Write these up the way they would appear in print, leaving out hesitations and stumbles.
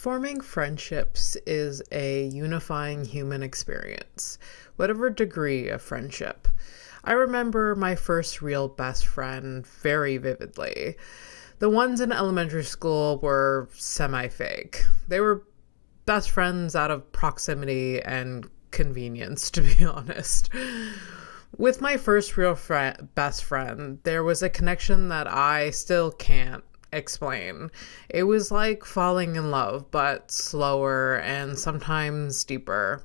Forming friendships is a unifying human experience, whatever degree of friendship. I remember my first real best friend very vividly. The ones in elementary school were semi-fake. They were best friends out of proximity and convenience, to be honest. With my first real best friend, there was a connection that I still can't explain. It was like falling in love, but slower and sometimes deeper.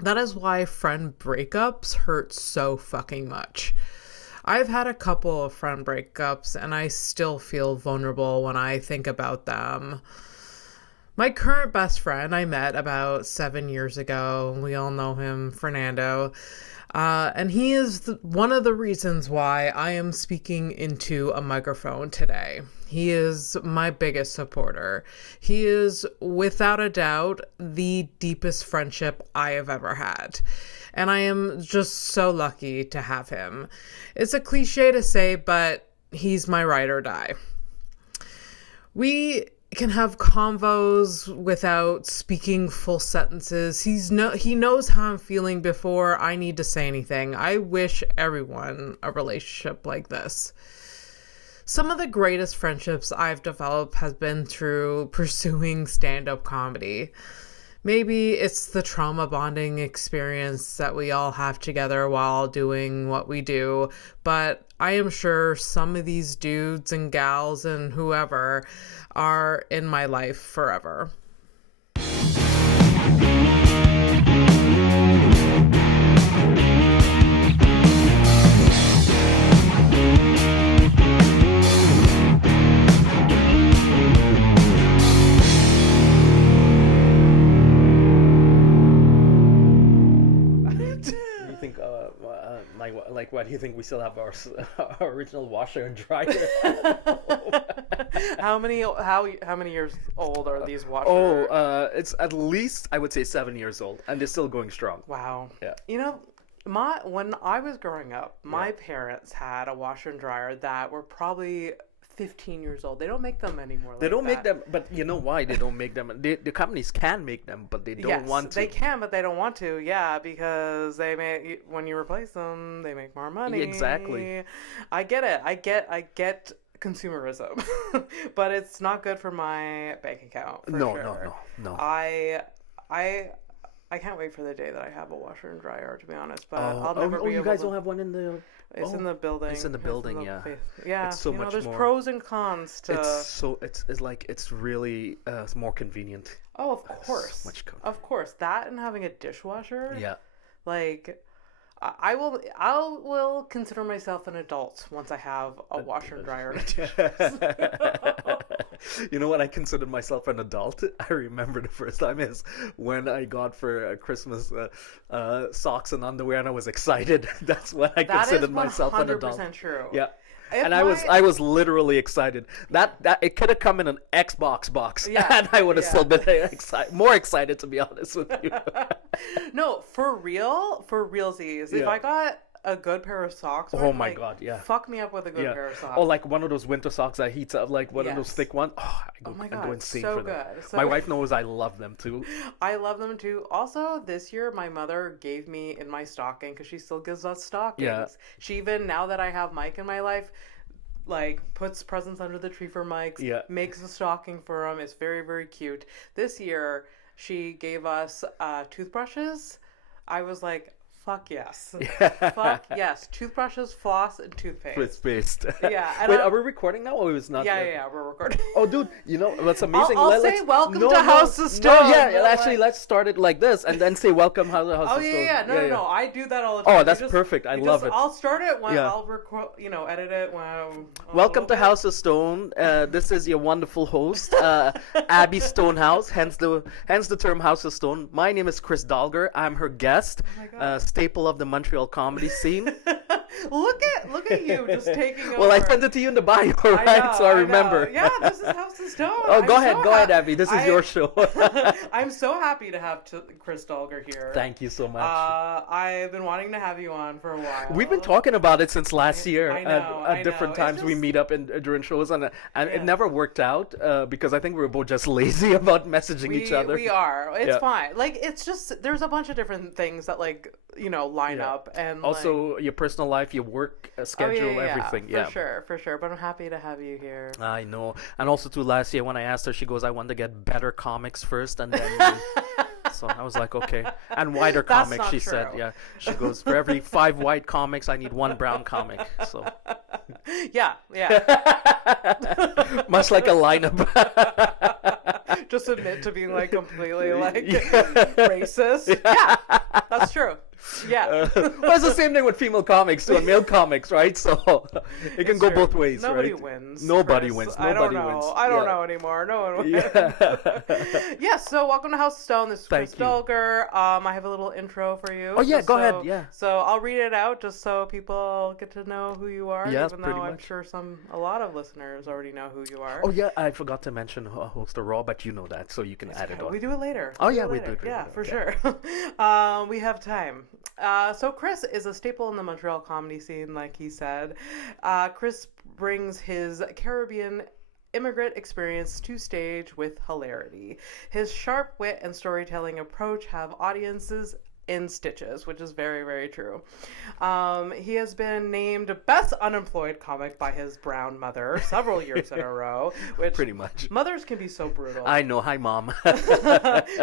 That is why friend breakups hurt so fucking much. I've had a couple of friend breakups and I still feel vulnerable when I think about them. My current best friend I met about 7 years ago. We all know him, Fernando. And he is one of the reasons why I am speaking into a microphone today. He is my biggest supporter. He is, without a doubt, the deepest friendship I have ever had. And I am just so lucky to have him. It's a cliche to say, but he's my ride or die. We can have convos without speaking full sentences. He knows how I'm feeling before I need to say anything. I wish everyone a relationship like this. Some of the greatest friendships I've developed has been through pursuing stand-up comedy. Maybe it's the trauma bonding experience that we all have together while doing what we do, but I am sure some of these dudes and gals and whoever are in my life forever. Like what do you think? We still have our original washer and dryer. How many years old are these washers? It's at least, I would say, 7 years old, and they're still going strong. Wow. Yeah. You know, when I was growing up, my parents had a washer and dryer that were probably 15 years old. They don't make them anymore. They don't make them, but you know why they don't make them? The companies can make them, but they don't want to. They can, but they don't want to. Yeah, because when you replace them, they make more money. Exactly. I get it. I get consumerism, but it's not good for my bank account. No. I can't wait for the day that I have a washer and dryer, to be honest. But I'll never be able to. You guys don't have one in the... It's in the building. It's in the building, yeah. Yeah, it's so much there's more. pros and cons to... It's really more convenient. Oh, of course. So much code. Of course. That and having a dishwasher. Yeah. Like... I will consider myself an adult once I have a washer and dryer. You know what? I considered myself an adult. I remember the first time is when I got for Christmas socks and underwear, and I was excited. That's when I considered myself an adult. That is 100% true. Yeah. I was literally excited. That it could have come in an Xbox box, and I would have still been more excited, to be honest with you. No, for realsies. If I got a good pair of socks, oh my god, yeah, fuck me up with a good pair of socks. Oh, like one of those winter socks that heats up, like one of those thick ones. Oh, I go insane for them. So my wife knows I love them too. I love them too. Also, this year my mother gave me in my stocking, because she still gives us stockings. Yeah. She even, now that I have Mike in my life, like puts presents under the tree for Mike's. Yeah. Makes a stocking for him. It's very, very cute. This year she gave us toothbrushes. I was like, fuck yes. Fuck yes. Toothbrushes, floss, and toothpaste. Toothpaste. Yeah. And wait, are we recording now or is not? Yeah, we're recording. Oh, dude, you know what's amazing? I'll say welcome to House of Stone. Actually, let's start it like this and then say welcome House of Stone. Yeah. No. I do that all the time. Oh, that's perfect. I love it. I'll start it when I'll record, edit it when. Welcome to House of Stone. This is your wonderful host, Abby Stonehouse. Hence the term House of Stone. My name is Kris Dulgar. I'm her guest. Oh my God. Staple of the Montreal comedy scene. Look at you just taking over. Well, I sent it to you in the bio, right? So I remember. Yeah, this is House of Stone. Oh, go ahead, Abby. This is your show. I'm so happy to have Kris Dulgar here. Thank you so much. I've been wanting to have you on for a while. We've been talking about it since last year. At different times we meet up during shows, and it never worked out because I think we were both just lazy about messaging each other. We are. It's fine. Like, it's just there's a bunch of different things that line up, and also your personal life, your work schedule, everything. For sure. But I'm happy to have you here. I know. And also too, last year when I asked her, she goes, "I want to get better comics first, and then." So I was like, okay. And whiter comics, she said. Yeah. She goes, for every 5 white comics, I need 1 brown comic. So. Yeah. Much like a lineup. Just admit to being like completely racist. Yeah, that's true. Yeah. Well, it's the same thing with female comics too, and male comics, right? So it can go both ways, Nobody right? wins. Nobody Chris. wins. I don't know. Wins. I don't know anymore. No one wins. Yes. So welcome to House of Stone. This is Kris Dulgar. I have a little intro for you. Oh yeah, go ahead. Yeah. So I'll read it out just so people get to know who you are. Yes, even though I'm sure a lot of listeners already know who you are. Oh yeah, I forgot to mention host the Raw, but you know that, so you can add it on. We do it later. Oh yeah, we do it. Yeah, for sure. We have time. So Kris is a staple in the Montreal comedy scene, like he said. Kris brings his Caribbean immigrant experience to stage with hilarity. His sharp wit and storytelling approach have audiences in stitches, which is very, very true. He has been named best-unemployed comic by his brown mother several years in a row, which pretty much. Mothers can be so brutal. I know. Hi, Mom. Do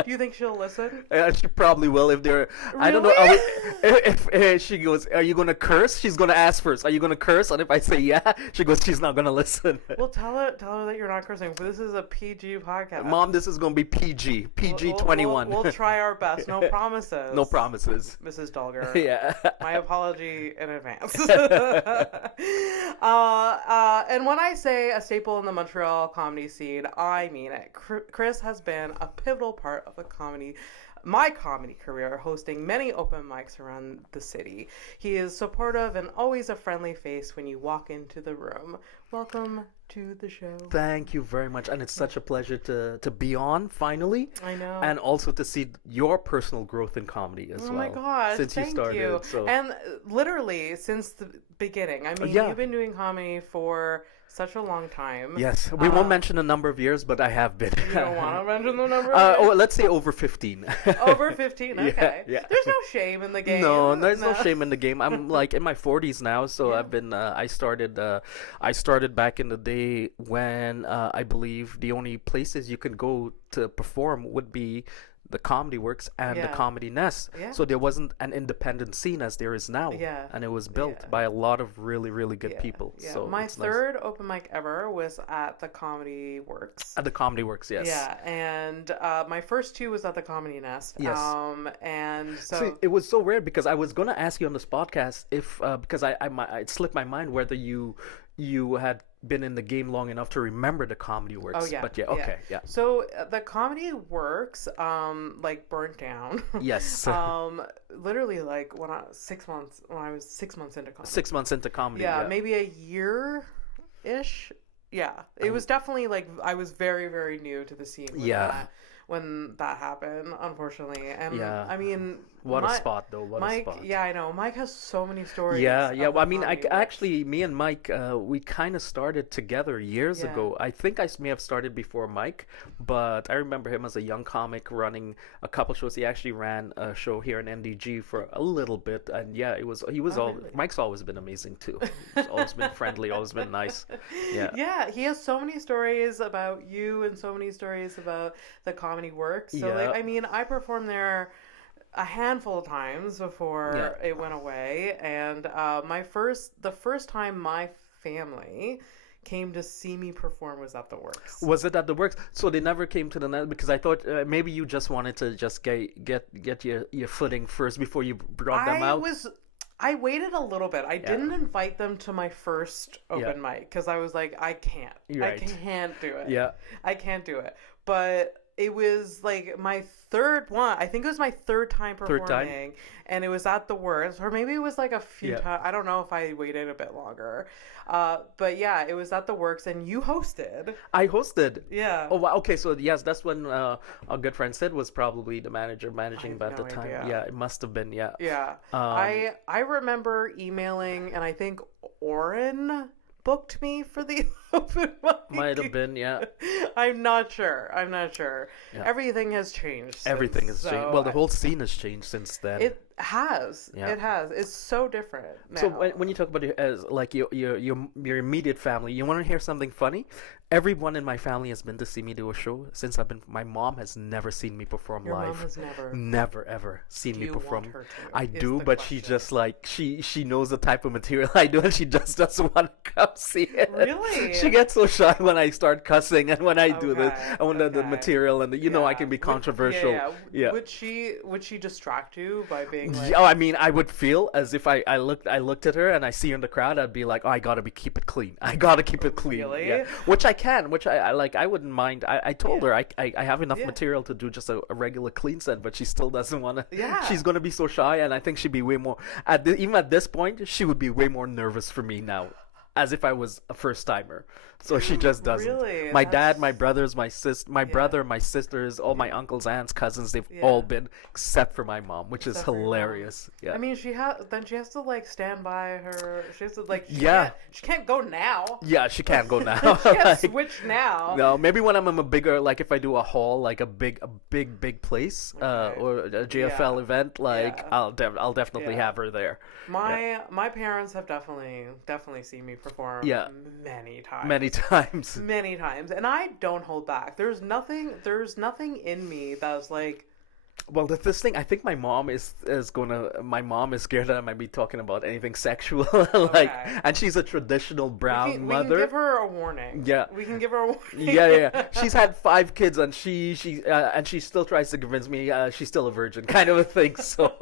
you think she'll listen? She probably will if they're. Really? I don't know. If she goes, "Are you gonna curse?" She's gonna ask first. Are you gonna curse? And if I say yeah, she goes, "She's not gonna listen." Well, tell her that you're not cursing. But this is a PG podcast. Mom, this is gonna be PG. PG 21. We'll try our best. No promises. No promises. Mrs. Dulgar. Yeah. My apology in advance. And when I say a staple in the Montreal comedy scene, I mean it. Kris has been a pivotal part of my comedy career, hosting many open mics around the city. He is supportive and always a friendly face when you walk into the room. Welcome to the show. Thank you very much, and it's such a pleasure to be on finally. I know, and also to see your personal growth in comedy as well. Oh my gosh, since you started, so. And literally since the beginning. I mean, you've been doing comedy for such a long time. Yes, we won't mention the number of years, but I have been. You don't want to mention the number of years? Let's say over 15. Over 15, okay. Yeah. There's no shame in the game. No, there's no shame in the game. I'm like in my 40s now, so I've been. I started back in the day when I believe the only places you could go to perform would be the Comedy Works and the Comedy Nest. Yeah. So there wasn't an independent scene as there is now. Yeah. And it was built by a lot of really, really good people. Yeah. So my third open mic ever was at the Comedy Works. At the Comedy Works, yes. Yeah. And my first 2 was at the Comedy Nest. Yes. And so see, it was so weird because I was going to ask you on this podcast if because it slipped my mind whether you had been in the game long enough to remember the Comedy Works. Oh yeah. But yeah. So the Comedy Works burnt down. Yes. Literally when I was 6 months into comedy. 6 months into comedy. Yeah, maybe a year-ish. Yeah. It was definitely I was very, very new to the scene when that happened, unfortunately. And I mean, what a spot though. Mike, a spot. Yeah, I know. Mike has so many stories. Yeah. Well, I mean, me and Mike, we kind of started together years ago. I think I may have started before Mike, but I remember him as a young comic running a couple shows. He actually ran a show here in MDG for a little bit, and Mike's always been amazing too. He's always been friendly, always been nice. Yeah. Yeah, he has so many stories about you and so many stories about the Comedy Works. So I mean, I performed there a handful of times before it went away, and the first time my family came to see me perform was at the Works. Was it at the Works? So they never came to the net because I thought maybe you just wanted to just get your footing first before you brought them out. I waited a little bit. I didn't invite them to my first open mic because I was like, I can't do it. Yeah, I can't do it. But it was like my third one. I think it was my third time Third time? performing, and it was at the Works, or maybe it was like a few Yeah. times. I don't know if I waited a bit longer, but yeah, it was at the Works, and you hosted. I hosted. Yeah. Oh wow. Okay, so yes, that's when our good friend Sid was probably the manager managing have at the no time. idea. Yeah, it must have been. Yeah. Yeah. Um, I remember emailing, and I think Oren booked me for the open mic. might have been. Yeah. I'm not sure. I'm not sure. Yeah. Everything has changed. Everything since, has changed. so Well, the whole scene has changed since then. it has. Yeah. It has. It's so different now. So when you talk about it as like your immediate family, you want to hear something funny? Everyone in my family has been to see me do a show since I've been. My mom has never seen me perform Your live. mom has never. Never ever seen Do me you perform. want her to? I is do, the but she question. just like she knows the type of material I do, and she just doesn't want to come see it. Really? She gets so shy when I start cussing and when I do the Okay, and when the okay. material and I Yeah. can be Would- controversial. Yeah. Would she distract you by being like? Yeah, I mean, I would feel as if I looked at her and I see her in the crowd, I'd be like, oh, I gotta keep it clean. I gotta keep it clean. Really? Yeah. Which I can, which I like. I wouldn't mind. I told Yeah. her I have enough Yeah. material to do just a regular clean set, but she still doesn't want to. Yeah. She's gonna be so shy, and I think she'd be way more even at this point, she would be way more nervous for me now, as if I was a first timer. So she just doesn't. Really? My dad, That's- my brothers, my brother, my sisters, all my uncles, aunts, cousins, they've all been, except for my mom, which is Except for your mom. hilarious. Yeah. I mean, she has to like stand by her. She has to like. Yeah. She can't go now. Yeah, she can't go now. She can't Like, switch now. no, maybe when I'm in a bigger, like if I do a hall, like a big place, Okay. or a JFL Yeah. event, like Yeah. I'll definitely Yeah. have her there My parents have definitely seen me perform. Yeah. Many times. many times. Many times, and I don't hold back. There's nothing in me that's like. Well, this thing, I think my mom is scared that I might be talking about anything sexual, like, Okay. and she's a traditional brown we can mother. give her a warning. Yeah. We can give her a warning. Yeah. She's had 5 kids, and she still tries to convince me she's still a virgin, kind of a thing. So,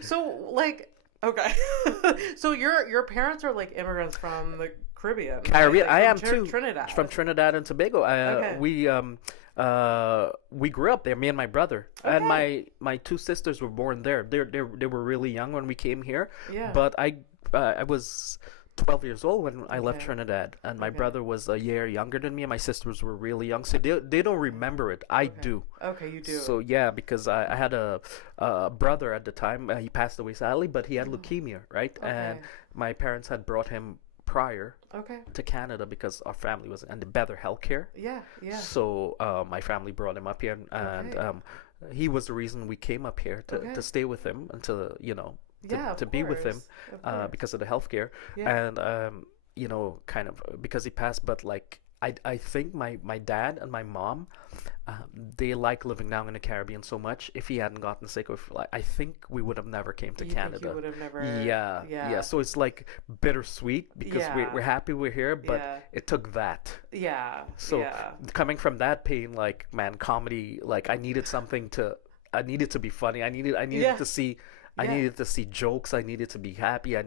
So like, okay. So your parents are like immigrants from the Caribbean. right? Caribbean, Like, I am from too. Trinidad. From Trinidad and Tobago. Okay. We grew up there, me and my brother, and Okay. my 2 sisters were born there. They were really young when we came here. Yeah. But I was 12 years old when I left Okay. Trinidad, and my Okay. brother was a year younger than me, and my sisters were really young, so they don't remember it. I do. Okay, you do. So yeah, because I had a brother at the time. He passed away sadly, but he had leukemia, right? And Okay. my parents had brought him prior Okay. to Canada because our family was and the better healthcare. Yeah. Yeah. So my family brought him up here, and Okay. he was the reason we came up here Okay. to stay with him and to Yeah, of to be with him course, of course. because of the healthcare, Yeah. and kind of because he passed. But like I think my dad and my mom, they like living down in the Caribbean so much. If he hadn't gotten sick, I think we would have never came to You think Canada. you would have never. Yeah. So it's like bittersweet because Yeah. we're happy we're here, but Yeah. it took that. Yeah. So yeah. coming from that pain, like man, comedy, like I needed to be funny. I needed Yeah. to see. I Yeah. needed to see jokes. I needed to be happy. Yeah.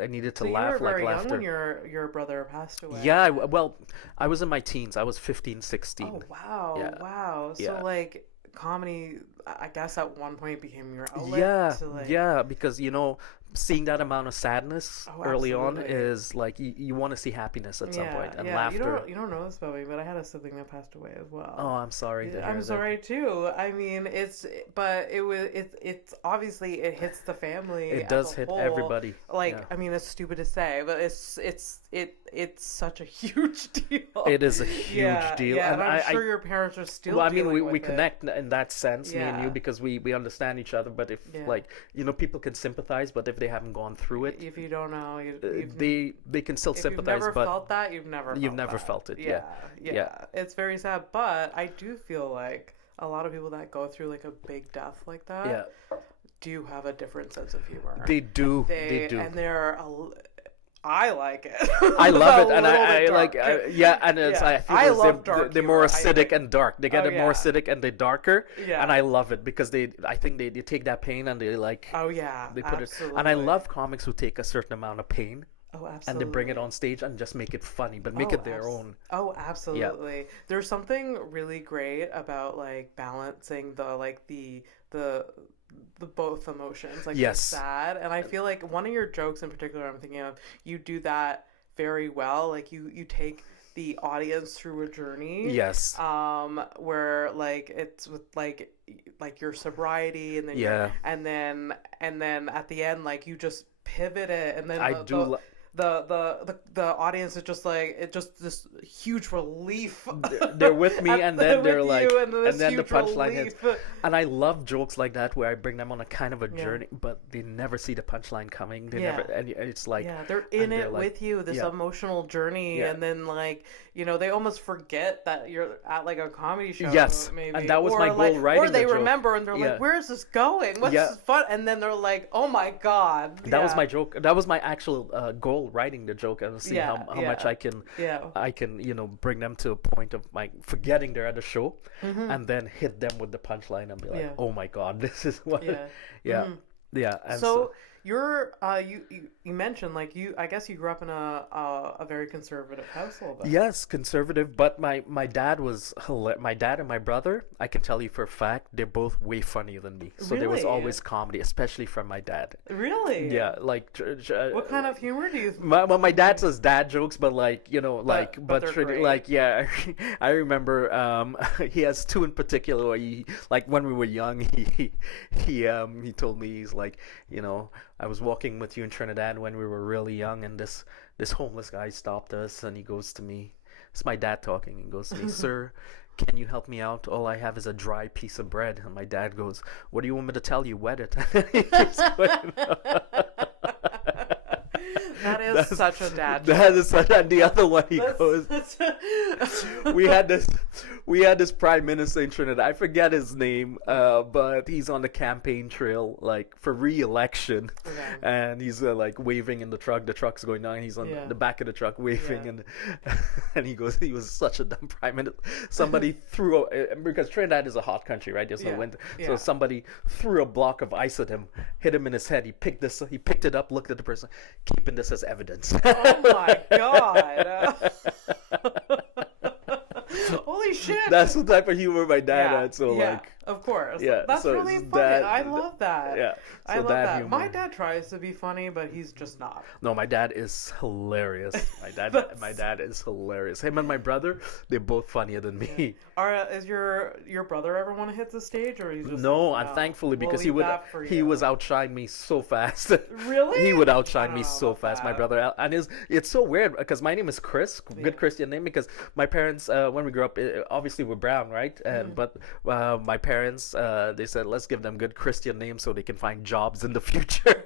I needed to So laugh, you were very like young laughter. when your brother passed away. Yeah, well, I was in my teens. I was 15, 16. Oh wow! Yeah. Wow. So Yeah. like comedy, I guess at one point became your outlet. Yeah, to, like, yeah, because seeing that amount of sadness Oh, early on absolutely. is like you want to see happiness at some point and You laughter. don't know this about me, but I had a sibling that passed away as well. Oh, I'm sorry to hear I'm that. sorry too. I mean, it's obviously it hits the family. It as does a hit whole. everybody. Like, Yeah. I mean, it's stupid to say, but it's such a huge deal. It is a huge deal, Yeah, and and I'm I sure your parents are still. well, I mean, dealing we with it. connect in that sense, me and you, Yeah. because we understand each other. But if Yeah. people can sympathize, but if they haven't gone through it, If you don't know, they can still if sympathize. you've never But felt that, you've never never felt it, yeah. yeah. Yeah. It's very sad, but I do feel like a lot of people that go through like a big death like that yeah, do have a different sense of humor. they do. They do. And I like it. I love A it, and little I bit like dark. and it's Yeah. I feel I as love if dark they're more humor. I acidic like- and dark. They get Oh, it more yeah. acidic and they're darker, Yeah. and I love it because I think they take that pain and they like Oh yeah, they put absolutely. it. And I love comics who take a certain amount of pain Oh, and then bring it absolutely. on stage and just make it funny, but make Oh, it their own. oh, Yeah. absolutely. There's something really great about like balancing the the both emotions, like the Yes. sad, and I feel like one of your jokes in particular I'm thinking of, you do that very well. Like you take the audience through a journey, Yes. where like it's with like your sobriety, and then your Yeah. and then at the end like you just pivot it, and then I do. the audience is just like it just this huge relief They're with me, and then with they're like, you, and then and this then the huge punchline hits. relief. And I love jokes like that where I bring them on a kind of a Yeah, journey, but they never see the punchline coming. They never, yeah, and it's like, yeah. They're in and they're it like, with you, this yeah, emotional journey, yeah, and then like they almost forget that you're at like a comedy show, yes. And maybe, that was my goal or writing the they joke. remember and they're Yeah, like, "Where is this going? What's yeah. this fun?" And then they're like, "Oh my god, That was yeah, my joke. That was my actual goal writing the joke, and see yeah, how much yeah, yeah." I can bring them to a point of like forgetting they're at the show, Mm-hmm. and then hit them with the punchline and be like, Yeah, oh my god, this is what. yeah. Yeah, Mm-hmm. yeah, and so So you're you mentioned like I guess you grew up in a very conservative household then. yes, conservative, but my dad was my dad and my brother, I can tell you for a fact, they're both way funnier than me. So there was Really? always comedy, especially from my dad. Really? Yeah, like What kind of humor do you my dad says dad jokes, but like but they're great. like yeah, I remember he has two in particular where he, like when we were young, he told me, he's like, I was walking with you in Trinidad when we were really young, and this homeless guy stopped us, and he goes to me, it's my dad talking, he goes to me, sir, can you help me out? All I have is a dry piece of bread. And my dad goes, what do you want me to tell you? Wet it. He keeps going, That is such a dad that joke. is such, and the other one he goes, we had this prime minister in Trinidad. I forget his name, but he's on the campaign trail, like for re-election, Okay. and he's like waving in the truck. The truck's going down. He's on Yeah. the back of the truck waving, Yeah. and and he goes, he was such a dumb prime minister. Somebody threw because Trinidad is a hot country, right? There's no Yeah. winter, Yeah. so somebody threw a block of ice at him, hit him in his head. He picked it up, looked at the person, keeping this as evidence. Oh my god. Holy shit. That's the type of humor my dad yeah. had. So yeah. like, Of course. yeah, That's so really it's funny. dad- I love that. yeah, I so love dad that. humor. My dad tries to be funny, but he's just not. No, my dad is hilarious. My dad, That's- my dad is hilarious. Him and my brother, they're both funnier than me. Is your brother ever want to hit the stage, or he's just No, like, and thankfully, We'll because he leave would that for he you. was outshine me so fast. Really? He would I outshine don't me know so about fast, my that. brother. And it's so weird because my name is Chris, good Christian name, because my parents, when we grew up, obviously we're brown, right? And but my parents, they said, let's give them good Christian names so they can find jobs in the future.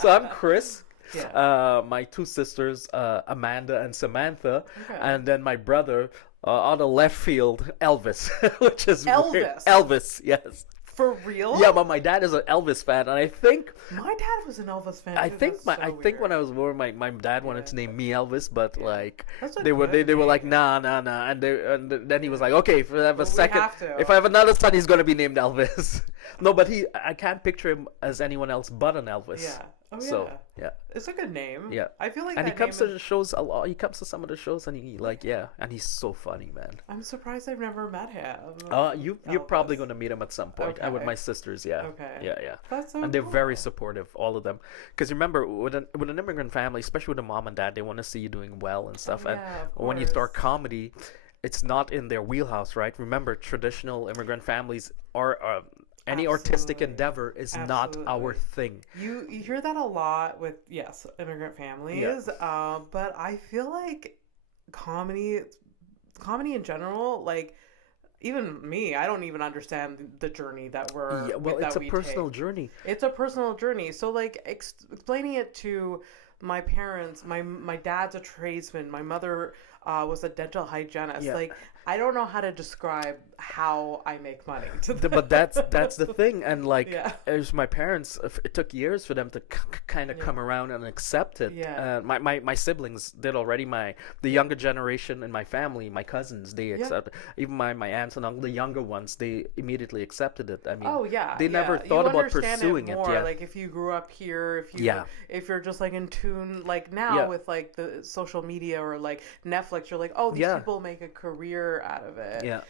So I'm Chris. Yeah. My two sisters, Amanda and Samantha, Okay. and then my brother, on the left field, Elvis, which is weird. Elvis? Elvis, yes. For real? Yeah, but my dad is an Elvis fan, and I think My dad was an Elvis fan. I too. think That's my so I think weird. when I was born, my dad wanted to name me Elvis, but like That's a they were good they were like name. nah, and then he was like, okay, if I have a Well, we second, have to. if I have another son, he's gonna be named Elvis. No, but I can't picture him as anyone else but an Elvis. Yeah. Oh yeah. So yeah. It's a good name. Yeah. I feel like And he that comes to name the shows a lot. He comes to some of the shows, and he like, yeah, and he's so funny, man. I'm surprised I've never met him. You're probably Elvis. gonna meet him at some point. And with Okay. my sisters, yeah. Okay. Yeah. That's so And they're very cool. supportive, all of them. Because remember, with an immigrant family, especially with a mom and dad, they want to see you doing well and stuff. Oh, And yeah, of when you start course. comedy, it's not in their wheelhouse, right? Remember, traditional immigrant families are any artistic Absolutely. endeavor is not our Absolutely. thing. You hear that a lot with immigrant families. But I feel like comedy in general, like even me, I don't even understand the journey that we're Yeah, well, that it's a we personal take. journey. It's a personal journey. So like explaining it to my parents, my dad's a tradesman, my mother was a dental hygienist. Yeah. Like, I don't know how to describe how I make money to But that's the thing, and like Yeah. as my parents, it took years for them to kind of Yeah. come around and accept it. Yeah. My siblings did already. The younger generation in my family, my cousins, they accepted. Even my aunts and uncle, the younger ones, they immediately accepted it. I mean, Oh yeah, they never yeah. thought You about understand pursuing it. more. Yeah, Like if you grew up here, Yeah. if you're just like in tune, like now Yeah. with like the social media or like Netflix, you're like, oh, these Yeah. people make a career out of it. yeah,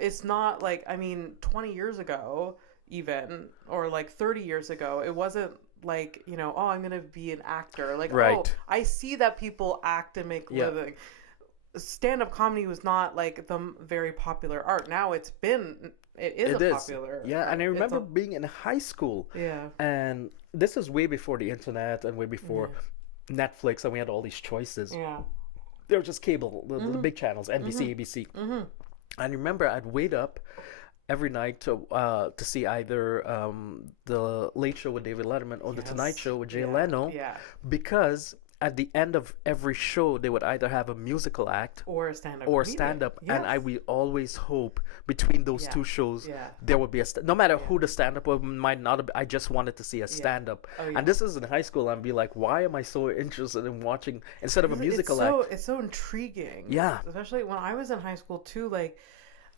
It's not like, I mean, 20 years ago, even, or like 30 years ago, it wasn't like, oh, I'm gonna be an actor. Like, oh, Right. I see that people act and make Yeah. living. Stand-up comedy was not like the very popular art. Now it is it a is. popular Yeah, art. and I It's remember a- being in high school, yeah. and this is way before the internet and way before Netflix, and we had all these choices. Yeah. They were just cable, the big channels, NBC, ABC. Mm-hmm. And remember, I'd wait up every night to see either the Late Show with David Letterman or the Tonight Show with Jay Leno, Yeah. because at the end of every show they would either have a musical act Or a stand-up. or comedian. stand-up, and I Yes. will always hope between those Yeah. two shows Yeah. there would be no matter who the stand-up might not have, I just wanted to see a stand-up. Oh, yeah. And this is in high school, and be like, why am I so interested in watching instead of a musical act? It's so intriguing. Yeah. Especially when I was in high school too. Like,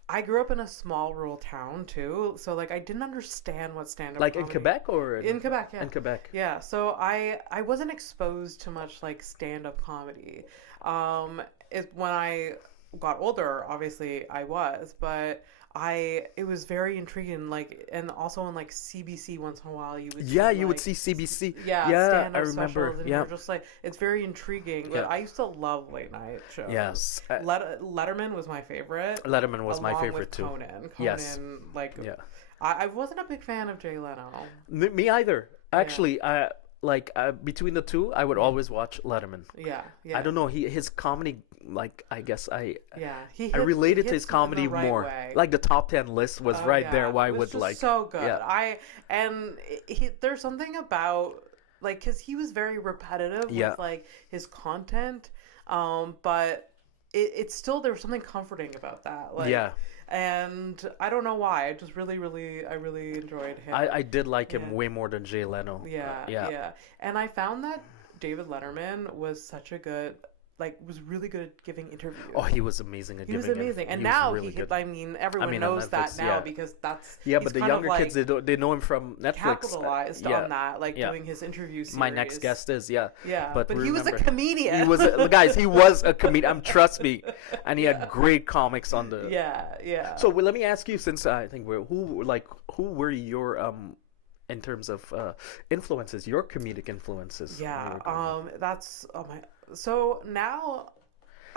I grew up in a small rural town too, so like I didn't understand what stand-up Like in comedy- Quebec or In Quebec, yeah. in Quebec. Yeah, so I wasn't exposed to much like stand-up comedy. When I got older, obviously I was, but it was very intriguing. Like, and also on like CBC once in a while you would You would like, see CBC. yeah, I stand-up remember. specials, and Yeah. you're just like, it's very intriguing. Yeah. But I used to love late night shows. Yes. Letterman was my favorite. Letterman was my along favorite with too. Conan, Yes. like, Yeah. I wasn't a big fan of Jay Leno. Me either. Actually, between the two, I would always watch Letterman. Yeah, yeah. I don't know. His comedy, like, I guess I He related to hits his comedy in the right more. way. Like the top 10 list was Oh, right yeah. there. Why It was would just like so good. Yeah. There's something about like, because he was very repetitive Yeah. with like his content, but it's still, there was something comforting about that. Like, Yeah. And I don't know why. I just really enjoyed him. I did like him Yeah. way more than Jay Leno. Yeah. And I found that David Letterman was was really good at giving interviews. Oh, he was amazing at He was giving amazing, and he was now really good. everyone on knows that Netflix, now yeah. because that's Yeah, he's but the kind of, younger like, kids, they know him from Netflix. capitalized Yeah. on that, like Yeah. doing his interview series. My next guest is Yeah, but he was a remember, comedian. He was guys. He was a comedian. Trust me, and he had great comics on the. Yeah. So let me ask you, since I think who were your in terms of influences, your comedic influences? when you yeah, were growing up? that's so now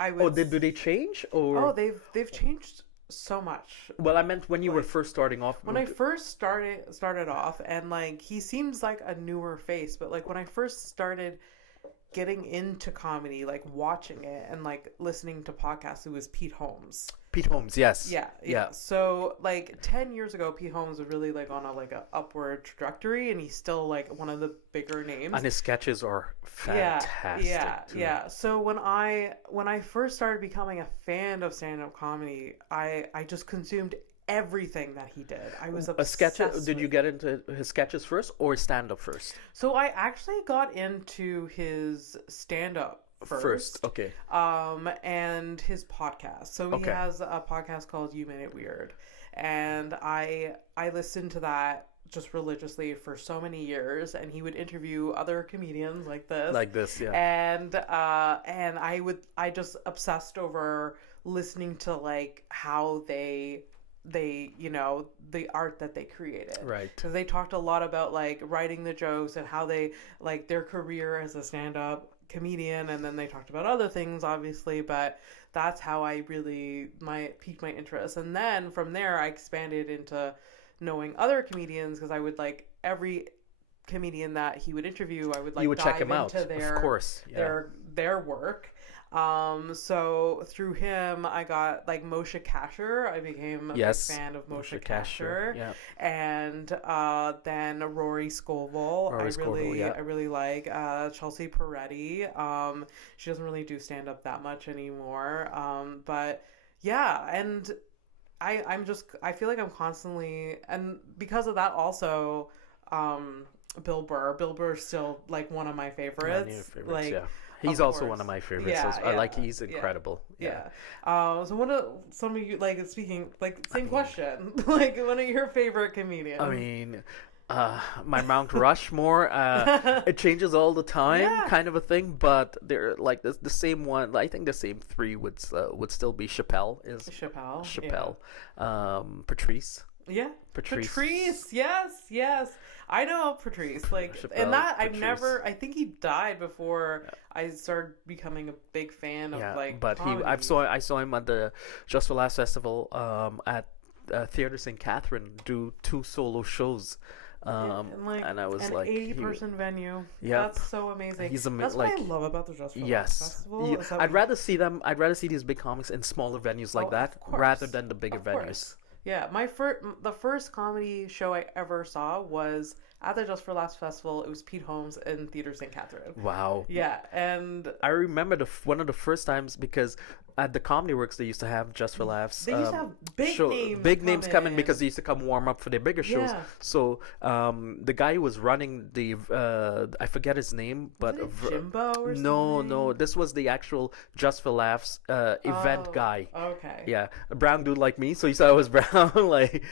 I was. Do they change or? Oh, they've changed so much. Well, I meant when you were like, first starting off. When I first started off, and like he seems like a newer face, but like when I first started getting into comedy, like watching it and like listening to podcasts, it was Pete Holmes. Pete Holmes, yes. Yeah. So like 10 years ago, Pete Holmes was really like on a upward trajectory, and he's still like one of the bigger names. And his sketches are fantastic. too. Yeah. So when I first started becoming a fan of stand-up comedy, I just consumed everything that he did. I was A sketch? obsessed Did with you get into his sketches first or stand up first? So I actually got into his stand-up first. Okay. And his podcast. So he Okay. has a podcast called You Made It Weird, and I listened to that just religiously for so many years, and he would interview other comedians like this. Yeah. And I just obsessed over listening to like how they the art that they created, Right. because they talked a lot about like writing the jokes and how they like their career as a stand-up comedian, and then they talked about other things obviously, but that's how I really piqued my interest. And then from there I expanded into knowing other comedians, because I would like every comedian that he would interview, I would like You would dive check him into out, their of course. Yeah. their work. So through him, I got like Moshe Kasher. I became a big Yes, fan of Moshe Kasher. Kasher, Yeah, and then Rory Scovel. Rory Scovel. Yeah. I really like Chelsea Peretti. She doesn't really do stand up that much anymore. But yeah, and I feel like I'm constantly, and because of that also, Bill Burr. Bill Burr's still like one of my favorites. One of your favorites, Like, yeah. He's of also course. one of my favorites. Yeah, I like yeah, he's yeah, incredible. Yeah. yeah. So one of some of you like speaking like same question like one of your favorite comedians. I mean, my Mount Rushmore, it changes all the time, Yeah. kind of a thing. But they're like the same one. I think the same three would still be Chappelle. Chappelle, Patrice. Yeah. Patrice. Yes. I know Patrice. Like, Chappelle, and that Patrice. I think he died before I started becoming a big fan of like but comedy. I saw him at the Just for Laughs festival at Theater St. Catherine do 2 solo shows. And I was an like, 80-person venue. Yep. That's so amazing. He's That's what I love about the Just for Laughs yes. festival. is that I'd rather see them. I'd rather see these big comics in smaller venues like that of course. rather than the bigger Of venues. course. Yeah, the first comedy show I ever saw was at the Just for Laughs festival. It was Pete Holmes in Theater St. Catherine. Wow. Yeah, and I remember one of the first times because at the Comedy Works they used to have Just for Laughs. they used to have big names come in because they used to come warm up for their bigger shows. Yeah. So the guy who was running the I forget his name, but Was it Jimbo or no, this was the actual Just for Laughs event guy. Okay. Yeah, a brown dude like me, so he saw I was brown. Like,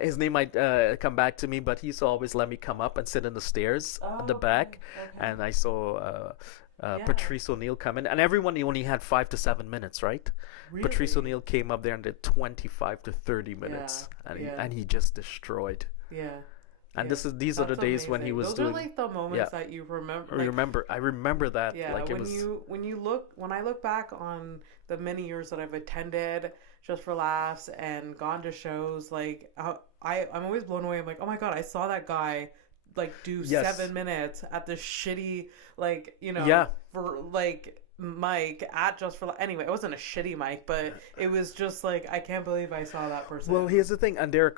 his name might come back to me, but he used to always let me come up and sit in the stairs at the back, okay. and I saw Patrice O'Neill come in, and everyone only had 5 to 7 minutes, right? Really? Patrice O'Neill came up there and did 25 to 30 minutes, and he just destroyed. Yeah. And Yeah. these are the That's days when he amazing. was Those doing. are like the moments that you remember. I remember that. Yeah, like it was. when I look back on the many years that I've attended Just for Laughs and gone to shows, like I'm always blown away. I'm like, oh my god, I saw that guy like do 7 minutes at this shitty for like mic at Just for anyway, it wasn't a shitty mic, but it was just like I can't believe I saw that person. Well, here's the thing, and they're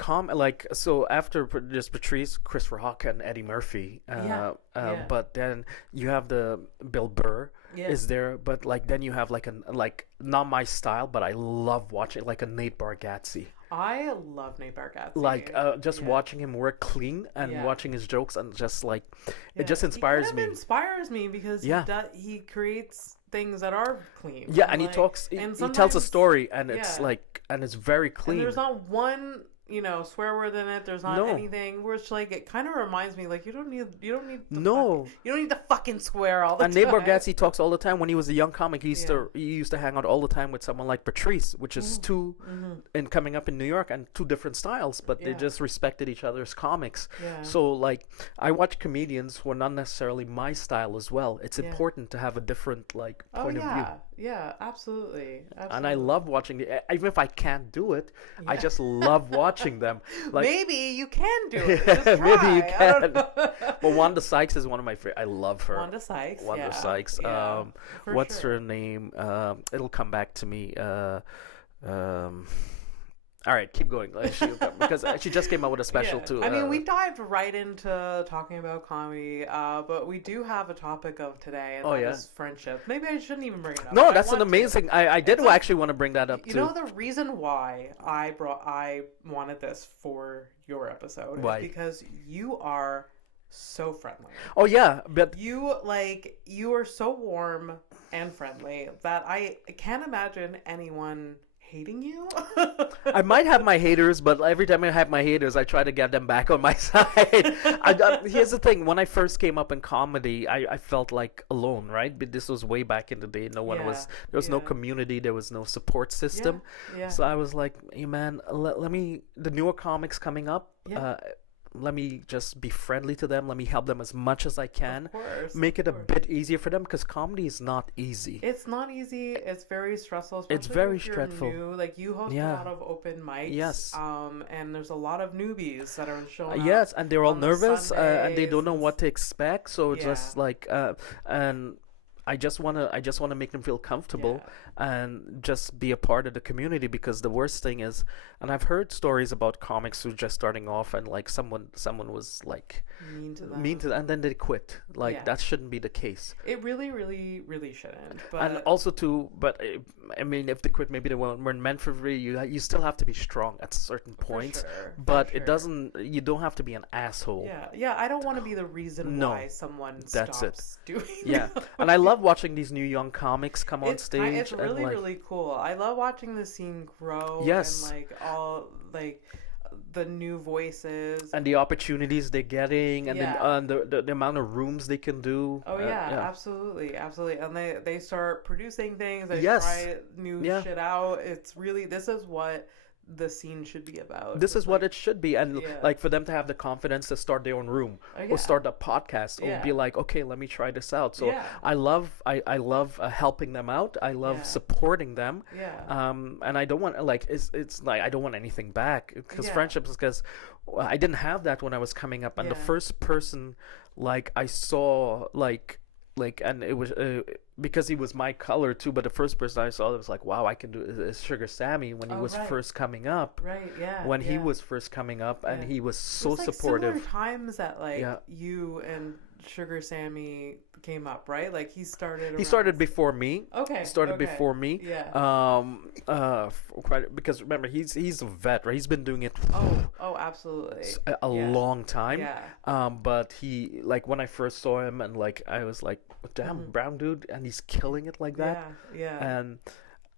so after just Patrice, Chris Rock, and Eddie Murphy, but then you have the Bill Burr is there, but like then you have like not my style, but I love watching like a Nate Bargatze. I love Nate Bargatze. Like watching him work clean and watching his jokes and just like it just inspires me. It inspires me because he creates things that are clean. Yeah, and he talks. He tells a story, and it's like, and it's very clean. And there's not one swear word in it. There's not anything where it's like it kind of reminds me like you don't need to fucking swear all the time. And Nate Bargatze talks all the time. When he was a young comic, he used to hang out all the time with someone like Patrice, which is and coming up in New York and 2 different styles, but they just respected each other's comics. Yeah. So like I watch comedians who are not necessarily my style as well. It's important to have a different like point of view. Yeah, absolutely. And I love watching even if I can't do it, I just love watching them. Like maybe you can do it. Just try. Maybe you can. Well, Wanda Sykes is one of my favorite. I love her. Wanda Sykes. Yeah, what's her name? It'll come back to me. All right, keep going. Because she just came out with a special too. I mean, we dived right into talking about comedy, but we do have a topic of today, and that is friendship. Maybe I shouldn't even bring it up. No, that's an amazing. I did actually want to bring that up too. You know the reason why I wanted this for your episode is because you are so friendly. Oh yeah, but you are so warm and friendly that I can't imagine anyone hating you. I might have my haters, but every time I have my haters, I try to get them back on my side. Here's the thing: when I first came up in comedy, I felt like alone, right? But this was way back in the day. No one was. There was no community. There was no support system. Yeah. So I was like, "Hey, man, let me." The newer comics coming up. Let me just be friendly to them. Let me help them as much as I can. Make it a bit easier for them because comedy is not easy. It's not easy. It's very stressful. It's very stressful. New. Like you host a lot of open mics. Yes. And there's a lot of newbies that are showing up. Yes, and they're all nervous and they don't know what to expect. So just like and I just wanna make them feel comfortable Yeah. and just be a part of the community, because the worst thing is, and I've heard stories about comics who just starting off and like someone was like Mean to mean to them. them, and then they quit. Like Yeah. that shouldn't be the case. It really, really, really shouldn't. And But also too, but I mean, if they quit, maybe they weren't meant for free. You still have to be strong at certain for points, sure, for but it sure. doesn't. You don't have to be an asshole. Yeah, yeah. I don't want to be the reason No, why someone that's it. stops doing Yeah, that. and I love watching these new young comics come on It's stage and really, like, really cool. I love watching the scene grow and yes, like all like the new voices. and the opportunities they're getting, and Yeah. the amount of rooms they can do. Oh yeah, Yeah. absolutely, absolutely. And they start producing things. They Yes. try new Yeah. shit out. It's really, this is what the scene should be about. This It's is what like, it should be, and yeah. like for them to have the confidence to start their own room Yeah. or start a podcast or Yeah. be like, okay, let me try this out. So Yeah. I love helping them out. I love Yeah. supporting them. Yeah. And I don't want like it's like I don't want anything back, because Yeah. friendships, because I didn't have that when I was coming up, and the Yeah. first person like I saw like and it was because he was my color too, but the first person I saw that was like, wow, I can do is Sugar Sammy when he Oh, was right. first coming up. Right. Yeah. When he yeah. was first coming up, and Yeah. he was It so was, like, supportive. Similar times that like Yeah. you and Sugar Sammy came up, right? Like he started. He around started the before me. Okay. He started okay. before me. Yeah. Quite, because remember, he's a vet, right? He's been doing it Oh, absolutely. a Yeah. long time. Yeah. But he, like, when I first saw him, and like I was like, damn, Mhm. brown dude, and he's killing it like that. Yeah.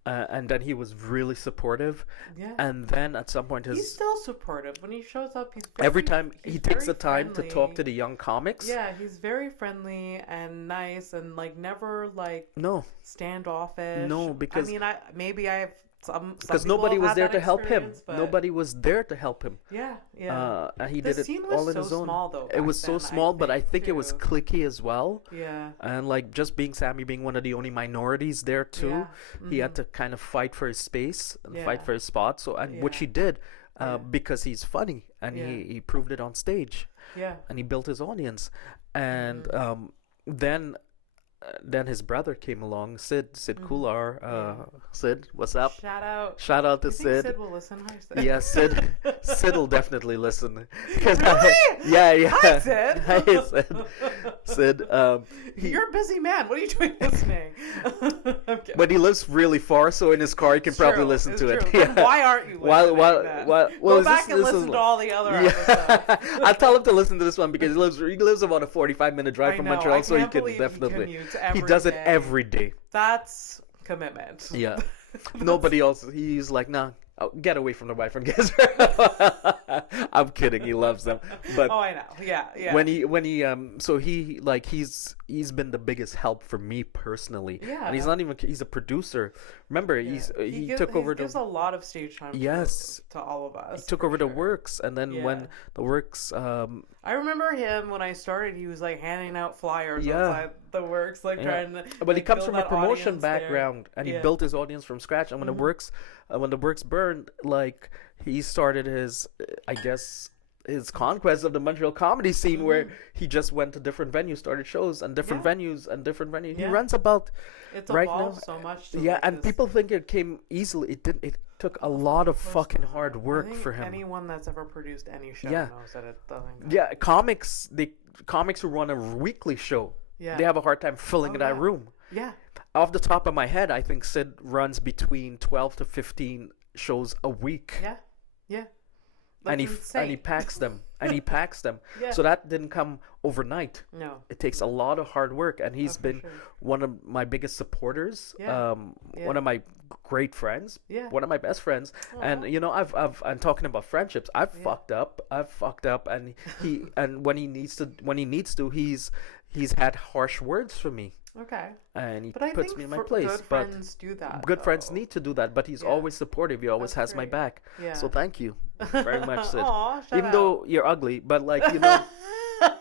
And then he was really supportive. Yeah. And then at some point, He's still supportive when he shows up. He's every very, time he he's takes very the time to talk friendly. to the young comics. Yeah, he's very friendly and nice and like never like No, standoffish. No, because- I mean, maybe I have some because people nobody have was had there that to help him. experience, but Nobody was there to help him. Yeah, yeah. And he The did it scene was all in so his own. small, though, It back was so then, small, but I think it was too. cliquey as well. Yeah. And like just being Sammy being one of the only minorities there too, Yeah. he had to kind of fight for his space and fight Yeah. for his spot. So, and which he Yeah. did, Yeah. because he's funny, and Yeah. he proved it on stage, Yeah. and he built his audience. And then his brother came along, Sid Kular. Sid, what's up? Shout out. Shout out to You think Sid. Sid will listen? Hi, Sid. Yeah, Sid will definitely listen. 'Cause Really? yeah. Hi, Sid. Hi, Sid. Sid, You're a busy man. What are you doing listening? I'm kidding. but he lives really far, so in his car he can It's probably true, listen it's to it. true. Then why aren't you listening? then? Well, Go is back and this listen is- to all the other episodes. I'll tell him to listen to this one, because he lives about a 45-minute drive I from know, Montreal, I so he can't can believe he definitely. commutes He every does it day. every day. That's commitment. Yeah. Nobody else. He's like, nah, get away from the wife and kids. I'm kidding. He loves them, but Oh, I know. Yeah, yeah. when he so he's been the biggest help for me personally. Yeah. And he's a producer. Remember, Yeah. he took over gives a lot of stage time. Yes. To all of us. he took for over the sure. works, and then when Yeah. the works I remember him when I started. He was like handing out flyers Yeah. outside the works, like trying to. but he like, comes build from a that promotion audience there. background, and he Yeah. built his audience from scratch. And when the works burned, like he started his I guess his conquest of the Montreal comedy scene, where he just went to different venues, started shows and different Yeah. venues and different venues. He Yeah. runs about It's right now. evolved so much. To Yeah, like and this- people think it came easily. It didn't. It took a lot of fucking hard I work think for him. Anyone that's ever produced any show Yeah. knows that it doesn't. Go. Yeah, comics who run a weekly show, Yeah. they have a hard time filling Oh, that yeah. room. Yeah. Off the top of my head, I think Sid runs between 12 to 15 shows a week. Yeah. Yeah. And That's insane. he packs them. And he packs them. Yeah. So that didn't come overnight. No. It takes a lot of hard work, and he's for been sure. one of my biggest supporters. Yeah. One Yeah. of my great friends. Yeah. One of my best friends. And Aw. you know, I'm talking about friendships. I've fucked up, and when he needs to, he's had harsh words for me, Okay. and he But I puts think me in my good place. But friends do that. good friends though. need to do that. But he's Yeah. always supportive. He always That's has my great. back. Yeah. So thank you very much, Sid. Aw, shout Even out. though you're ugly, but like you know,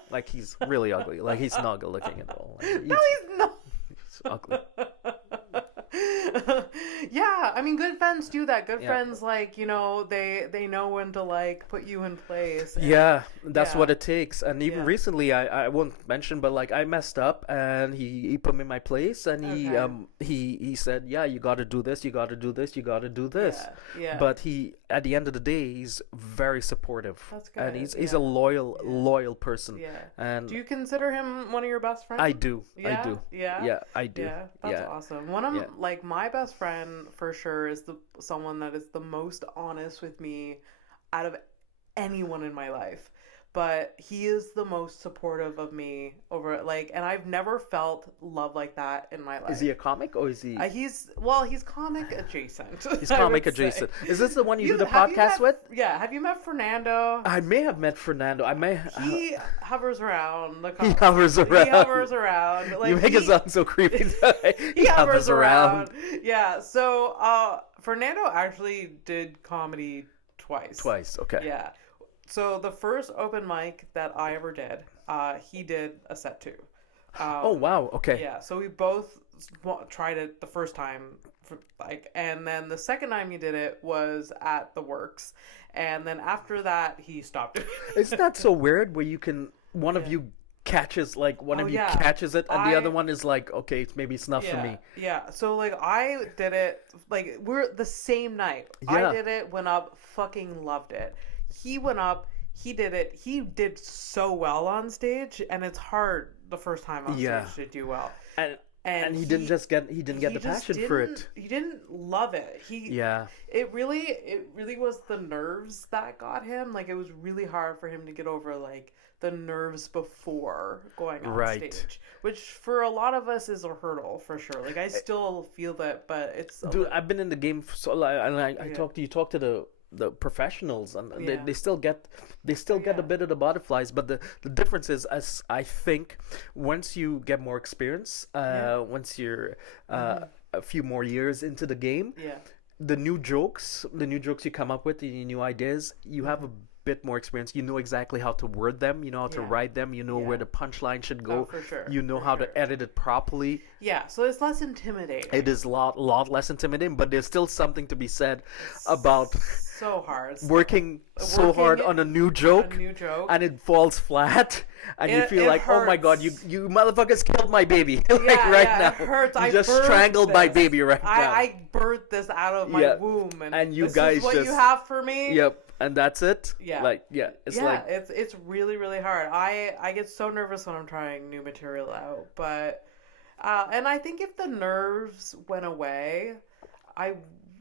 like he's really ugly. Like he's not good looking at all. Like, No, he's not. he's ugly. Yeah, I mean, good friends do that. Good Yeah. friends, like, they know when to, like, put you in place. And, Yeah, that's yeah, what it takes. And even yeah. recently, I won't mention, but like I messed up, and he put me in my place, and Okay. he said, yeah, you got to do this, you got to do this, you got to do this. Yeah, yeah. But he, at the end of the day, he's very supportive, That's and good. he's a Yeah, yeah, loyal person, yeah. and Do you consider him one of your best friends? I do, I Yeah, do, yeah, yeah, I do, yeah. That's yeah, awesome. One of yeah. like my best friend for sure is someone that is the most honest with me out of anyone in my life. But he is the most supportive of me over like, and I've never felt love like that in my Is life. he a comic or is he? He's comic adjacent. He's I comic would say. adjacent. Is this the one you do the Have you podcast met? with? Yeah, have you met Fernando? I may have met Fernando. I may. He hovers around the. He hovers He hovers hovers around. Like you make it sound so creepy. he hovers around. Yeah. So, Fernando actually did comedy twice. Twice. Okay. Yeah. So the first open mic that I ever did, he did a set too. Oh wow. Okay. Yeah. So we both tried it the first time, and then the second time he did it was at the Works, and then after that he stopped it. Isn't that so weird? Where you can one of Yeah. you catches like one of you yeah. catches it, and the I- other one is like, okay, maybe it's not for me. Yeah. So like I did it like we're the same night. Yeah. I did it, went up, fucking loved it. He went up, he did it. He did so well on stage, and it's hard the first time on Yeah. stage to do well. And he didn't get the passion for it. He didn't love it. Yeah. It really was the nerves that got him. Like it was really hard for him to get over like the nerves before going on Right. stage, which for a lot of us is a hurdle for sure. Like I still feel that, but it's Dude, I've been in the game for so like, and I Yeah. talk to the professionals, and Yeah. they still get yeah. a bit of the butterflies, but the difference is, as I think, once you get more experience, once you're a few more years into the game, Yeah. the new jokes you come up with, the new ideas, you have a bit more experience. You know exactly how to word them, you know how to Yeah. write them, you know Yeah. where the punchline should go, Oh, for sure. you know For how sure. to edit it properly. Yeah, so it's less intimidating. It is lot less intimidating, but there's still something to be said about So hard. working so hard on a new joke, and it falls flat, and you feel It like, oh my god, hurts. you motherfuckers killed my baby. Like Yeah, right yeah, now, it hurts. you I just birthed strangled my this. baby right now. I birthed this out of my Yeah. womb, And you this guys is what just- you have for me. Yep, and that's it. Yeah. Like it's yeah, like it's really really hard. I get so nervous when I'm trying new material out, but and I think if the nerves went away, I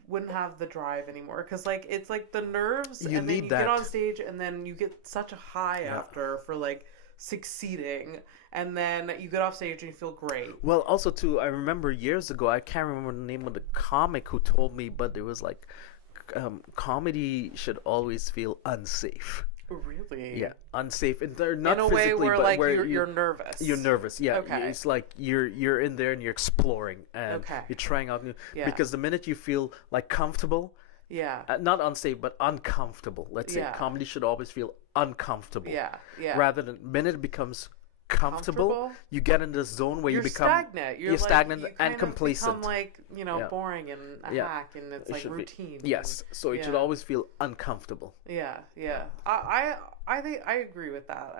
wouldn't have the drive anymore because like it's like the nerves, You and then need you that. get on stage, and then you get such a high after for like succeeding, and then you get off stage and you feel great. well, also too, I remember years ago, I can't remember the name of the comic who told me, but it was like, comedy should always feel unsafe. Really? Yeah, unsafe. And they're not In a physically, way where but like where you're nervous. You're nervous. Yeah, Okay. it's like you're in there and you're exploring and Okay. you're trying out new. Yeah. Because the minute you feel like comfortable, Yeah. not unsafe but uncomfortable. Let's say Yeah. comedy should always feel uncomfortable. Yeah. Yeah. Rather than minute it becomes comfortable, Comfortable? you get in this zone where You're you become stagnant. You're like, stagnant you and kind of complacent. Become like Yeah. boring and a Yeah. hack, and it's It like should be- routine. Yes, so it should Yeah. always feel uncomfortable. Yeah, yeah. I think I agree with that.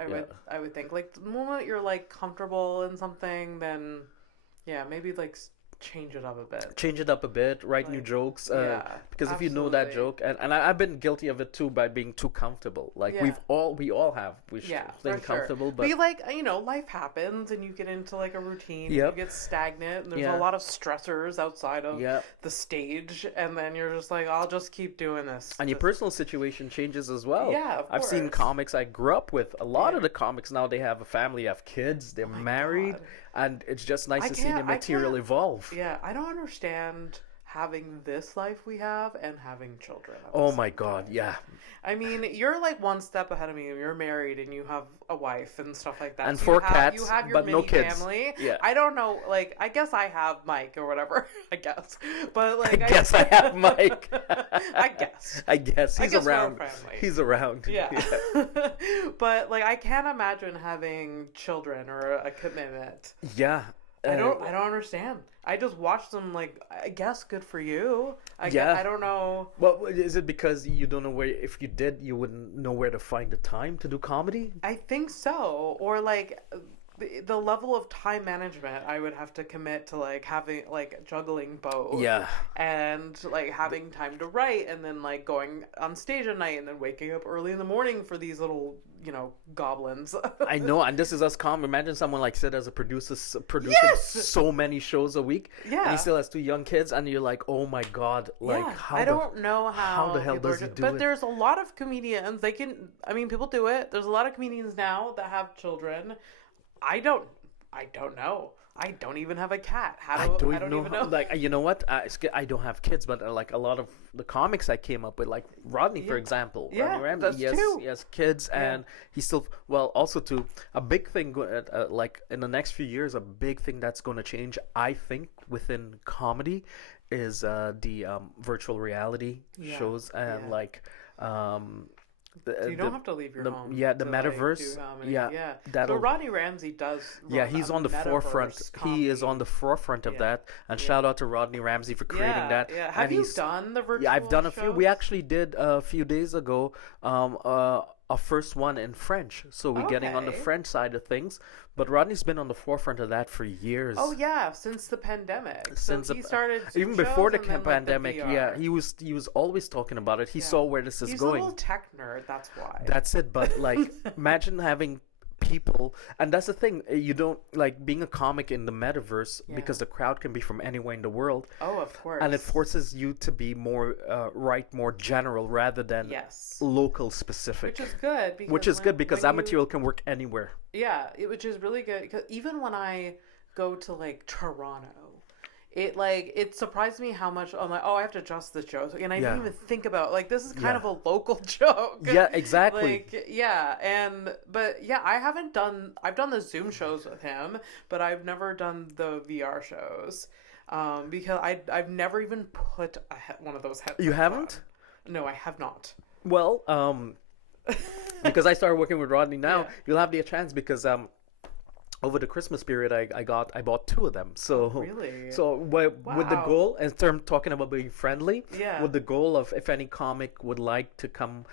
I would think like the moment you're like comfortable in something, then yeah, maybe like change it up a bit. Change it up a bit, write new Like, jokes, yeah, because if you know that absolutely. joke, and I've been guilty of it too by being too comfortable. Like Yeah. we all have, we should Yeah, stay for sure. comfortable, but you like life happens and you get into like a routine. Yep. You get stagnant and there's Yeah. a lot of stressors outside of Yeah. the stage, and then you're just like, I'll just keep doing this. and your Just- personal situation changes as well. Yeah, of I've seen course. comics I grew up with. A lot Yeah. of the comics now, they have a family, have kids, they're married, God. and it's just nice I to see the can't- I material can't- evolve. Yeah, I don't understand having this life we have and having children. at the Oh same my god, time. yeah. I mean, you're like one step ahead of me. You're married and you have a wife and stuff like that. And So 4 you have, cats, you have your but no mini kids. family. Yeah. I don't know. Like, I guess I have Mike or whatever. I guess, but like, I guess I have Mike. I guess. I guess he's guess we're a around. family. He's around. Yeah. But like, I can't imagine having children or a commitment. Yeah. I don't understand. I just watch them. Like, I guess good for you. Yeah. I don't know. Well, is it because you don't know where? If you did, you wouldn't know where to find the time to do comedy? I think so. Or like the level of time management I would have to commit to, like, having, like, juggling both. Yeah. And like having time to write, and then like going on stage at night, and then waking up early in the morning for these little, goblins. I know, and this is us calm. Imagine someone like Sid as a producer producing Yes! so many shows a week, and Yeah. he still has 2 young kids, and you're like, oh my god, like Yeah, how I don't know how the hell people does he do but it? there's a lot of comedians. People do it. There's a lot of comedians now that have children. I don't know. I don't even have a cat. I don't even know. know. Like, you know what? I don't have kids, but like a lot of the comics I came up with, like Rodney, for example. Yeah, Rodney Ramsey, that's true. he has kids, and he's still also too a big thing. Like in the next few years, a big thing that's going to change, I think, within comedy, is the virtual reality shows, and like. So you don't have to leave your home. Yeah, the to, metaverse. Like, do comedy. Yeah, So Rodney Ramsey does. Yeah, he's on the forefront. He is on the forefront of that. And shout out to Rodney Ramsey for creating that. Yeah. Have you done the virtual? Yeah, I've done a few. We shows? actually did a few days ago. A first one in French, so we're getting on the Okay. French side of things. But Rodney's been on the forefront of that for years. Oh yeah, since the pandemic. Since so he started even Zoom before the shows and then, pandemic, like, the yeah, VR. he was always talking about it. He saw where this is He's going. a little tech nerd. That's why. That's it. But like, imagine having people, and that's the thing. You don't like being a comic in the metaverse because the crowd can be from anywhere in the world. Oh, of course. And it forces you to be more more general rather than local specific. Which is good because that material can work anywhere. Yeah, which is really good. Because even when I go to like Toronto, it surprised me how much I'm like, oh, I have to adjust the joke, and I didn't even think about, like, this is kind of a local joke. Yeah, exactly. I've done the Zoom shows with him, but I've never done the VR shows, because I've never even put one of those headphones. You haven't? On. No, I have not. Well, because I started working with Rodney now, you'll have the chance because over the Christmas period, I bought 2 of them. So really, with the goal, in terms talking about being friendly, with the goal of if any comic would like to come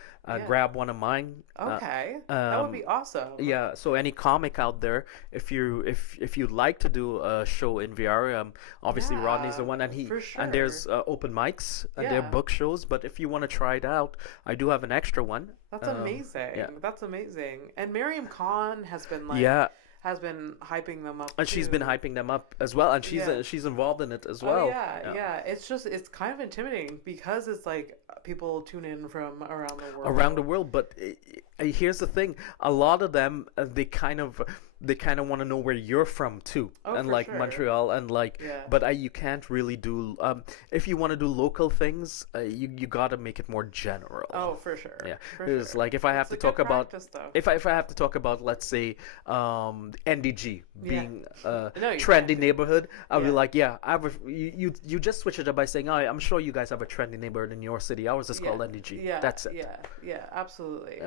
grab one of mine, that would be awesome. Yeah, so any comic out there, if you'd like to do a show in VR, obviously Rodney's the one, and and there's open mics and there are book shows. But if you want to try it out, I do have an extra one. That's amazing. Yeah. That's amazing. And Miriam Khan has been has been hyping them up, and too. she's been hyping them up as well, and she's involved in it as well. It's kind of intimidating because it's like people tune in from around the world. But here's the thing: a lot of them they kind of want to know where you're from too, and like Montreal, and like, but you can't really do if you want to do local things, you gotta make it more general. Oh, for sure. Yeah, it's like if I have to talk about if I have to talk about, let's say, NDG being a trendy neighborhood, I'll be like, you just switch it up by saying, oh, I'm sure you guys have a trendy neighborhood in your city. Ours is called NDG. Yeah, that's it. Yeah, absolutely.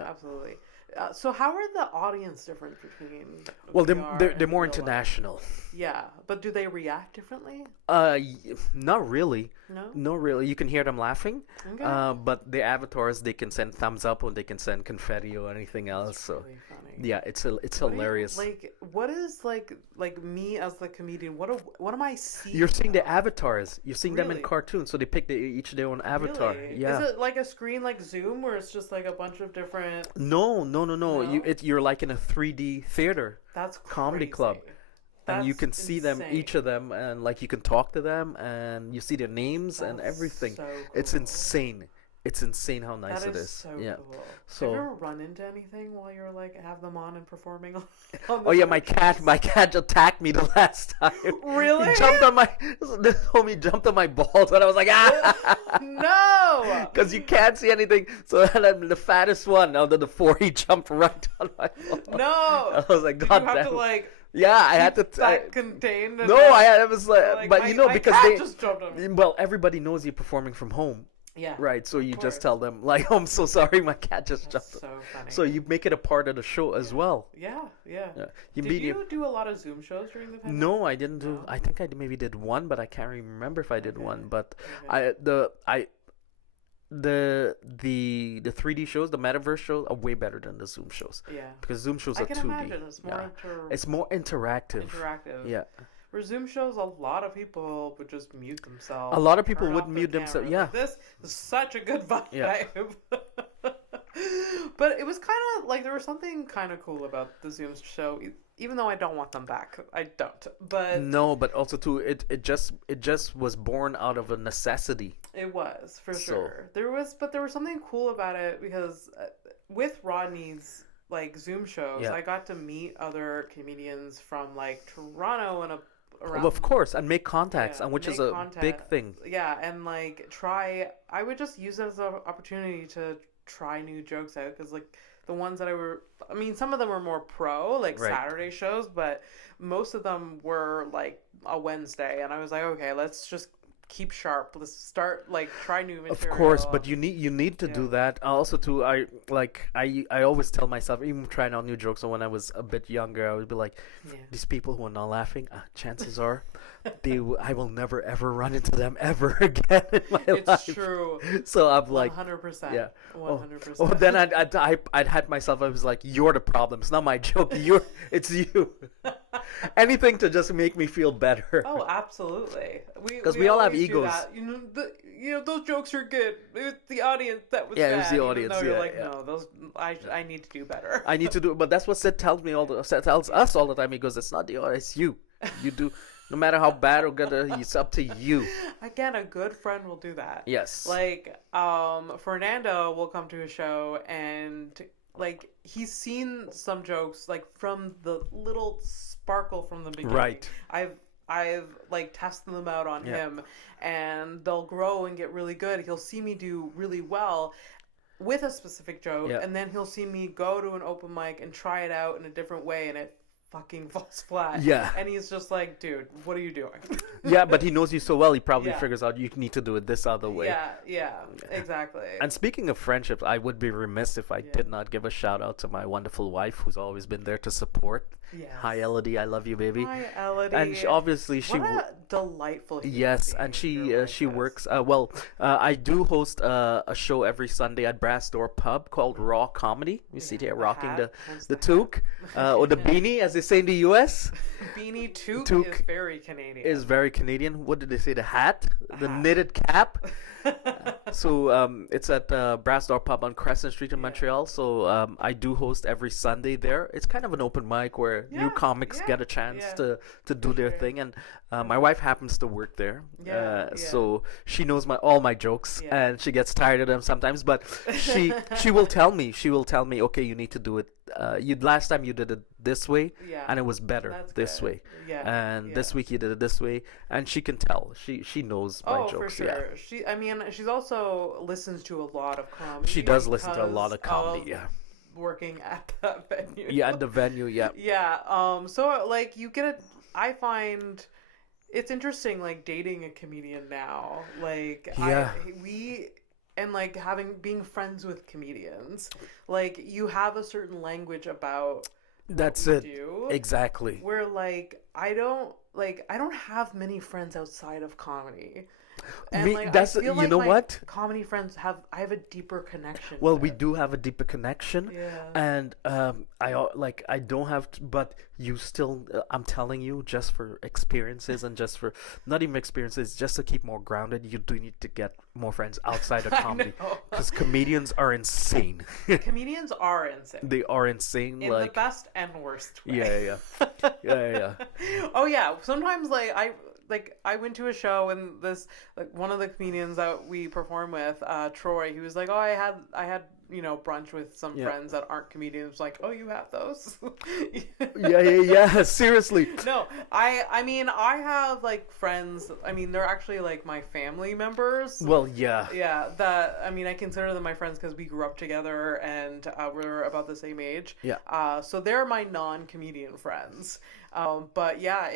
So how are the audience different between? Well, they're more international. Yeah, but do they react differently? Not really. No. Not really. You can hear them laughing. Okay. But the avatars, they can send thumbs up or they can send confetti or anything else. That's really funny. Yeah, it's hilarious. What is like me as the comedian? What am I seeing? You're seeing the avatars. You're seeing them in cartoons, so they pick each their own avatar. Really? Yeah. Is it like a screen like Zoom, where it's just like a bunch of different? No. You're like in a 3D theater. That's comedy club. And you can see them, each of them, and like you can talk to them, and you see their names and everything. So cool. It's insane. It's insane how nice it is. So cool. So have you ever run into anything while you're like have them on and performing? My cat attacked me the last time. Really? He jumped on the homie jumped on my balls, and I was like, no, because you can't see anything. So then I'm the fattest one out of the 4. He jumped right on my balls. No, I was like, God damn. You have to like. Yeah, I had to. That contained. No, I was like, but because they. Just jumped on me. Well, everybody knows you're performing from home. Yeah. Right, so Of you just course. tell them like, "Oh, I'm so sorry, my cat just That's jumped." so funny. So you make it a part of the show as Yeah. well. Yeah. Yeah. Yeah. You Did mean you? you do a lot of Zoom shows during the pandemic? No, I didn't do. No. I think I maybe did one, but I can't remember if I did Okay. one. But Okay. I the I the 3D shows, the metaverse shows are way better than the Zoom shows Yeah. because Zoom shows I are can 2D. imagine it's more It's more interactive. interactive. Yeah. For Zoom shows, a lot of people would just mute themselves. A lot of and people turn would off their mute themselves. cameras. Yeah. Like, this is such a good vibe. Yeah. But it was kind of like there was something kind of cool about the Zoom show, even though I don't want them back. I don't. But No, but also too, it just was born out of a necessity. it was for So- sure. But there was something cool about it because with Rodney's like Zoom shows, Yeah. I got to meet other comedians from like Toronto and around. Well, of course, and make contacts, Yeah, and which is make a big contact. thing. Yeah, and like I would just use it as an opportunity to try new jokes out because like the ones that I mean, some of them were more pro, like Right. Saturday shows, but most of them were like a Wednesday, and I was like, okay, let's just keep sharp. Let's start like try new material. Of course, but you need to do Yeah. that. Also, too, I always tell myself, even trying out new jokes. So when I was a bit younger, I would be like, Yeah. these people who are not laughing, chances are, I will never ever run into them ever again in my It's life. true. So I'm like, 100%. yeah. 100%. Oh, then I'd had myself. I was like, you're the problem. It's not my joke. It's you. Anything to just make me feel better. Oh, absolutely. 'Cause we all have always do egos. that. You know, those jokes are good. It was the audience that was Yeah, bad. it was the even audience, though you're yeah, like, yeah. no, those I need to do better. I need to do it, but that's what Sid tells me Sid tells us all the time. He goes, "It's not the audience, it's you. You do, no matter how bad or good, it's up to you." Again, a good friend will do that. Yes. Like, Fernando will come to a show and like he's seen some jokes like from the little sparkle from the beginning. Right. I've like tested them out on Yeah. him, and they'll grow and get really good. He'll see me do really well with a specific joke, Yeah. and then he'll see me go to an open mic and try it out in a different way, and it fucking falls flat. Yeah. And he's just like, dude, what are you doing? Yeah, but he knows you so well. He probably Yeah. figures out you need to do it this other way. Yeah, exactly. And speaking of friendships, I would be remiss if I did not give a shout out to my wonderful wife, who's always been there to support. Yes. Hi, Elodie. I love you, baby. Hi, Elodie. And obviously she. What a delightful human Yes, being and your wife she is. works. I do host a show every Sunday at Brass Door Pub called Raw Comedy. You see there, rocking hat, hence the the toque, or the beanie, as they say in the U.S. Beanie toque Toque is very Canadian. Is very Canadian. What did they say? The hat, the hat. knitted cap. So it's at Brass Door Pub on Crescent Street in Montreal. So I do host every Sunday there. It's kind of an open mic where new comics get a chance to do their sure. thing, and my wife happens to work there. Yeah. So she knows all my jokes, Yeah. and she gets tired of them sometimes. But she will tell me, okay, you need to do it. Last time you did it this way, Yeah. and it was better That's this good. way. Yeah, And yeah. this week you did it this way, and she can tell. She knows my Oh, jokes. for sure. She's also listens to a lot of comedy. She does listen to a lot of because comedy. of working at that venue. Yeah, at the venue. Yeah. Yeah. So like you get I find it's interesting like dating a comedian now. Like Yeah. and like being friends with comedians. Like you have a certain language about That's what it. we do. Exactly. Where like I don't have many friends outside of comedy. And Me- like that's- I feel you like know my what? comedy friends I have a deeper connection. Well, with. we do have a deeper connection, Yeah. and I don't have to, but you still. I'm telling you, just for experiences and just for not even experiences, just to keep more grounded, you do need to get more friends outside of comedy know. because comedians are insane. Comedians are insane. They are insane. In the best and worst way. Yeah. Oh yeah. Sometimes I went to a show and this one of the comedians that we perform with, Troy, he was like, "Oh, I had brunch with some Yeah. friends that aren't comedians, like, oh, you have those? Yeah. Seriously. No, I mean, I have like friends. I mean, they're actually like my family members. Well, yeah. Yeah, that I mean, I consider them my friends because we grew up together and we're about the same age. Yeah. So they're my non-comedian friends. But yeah,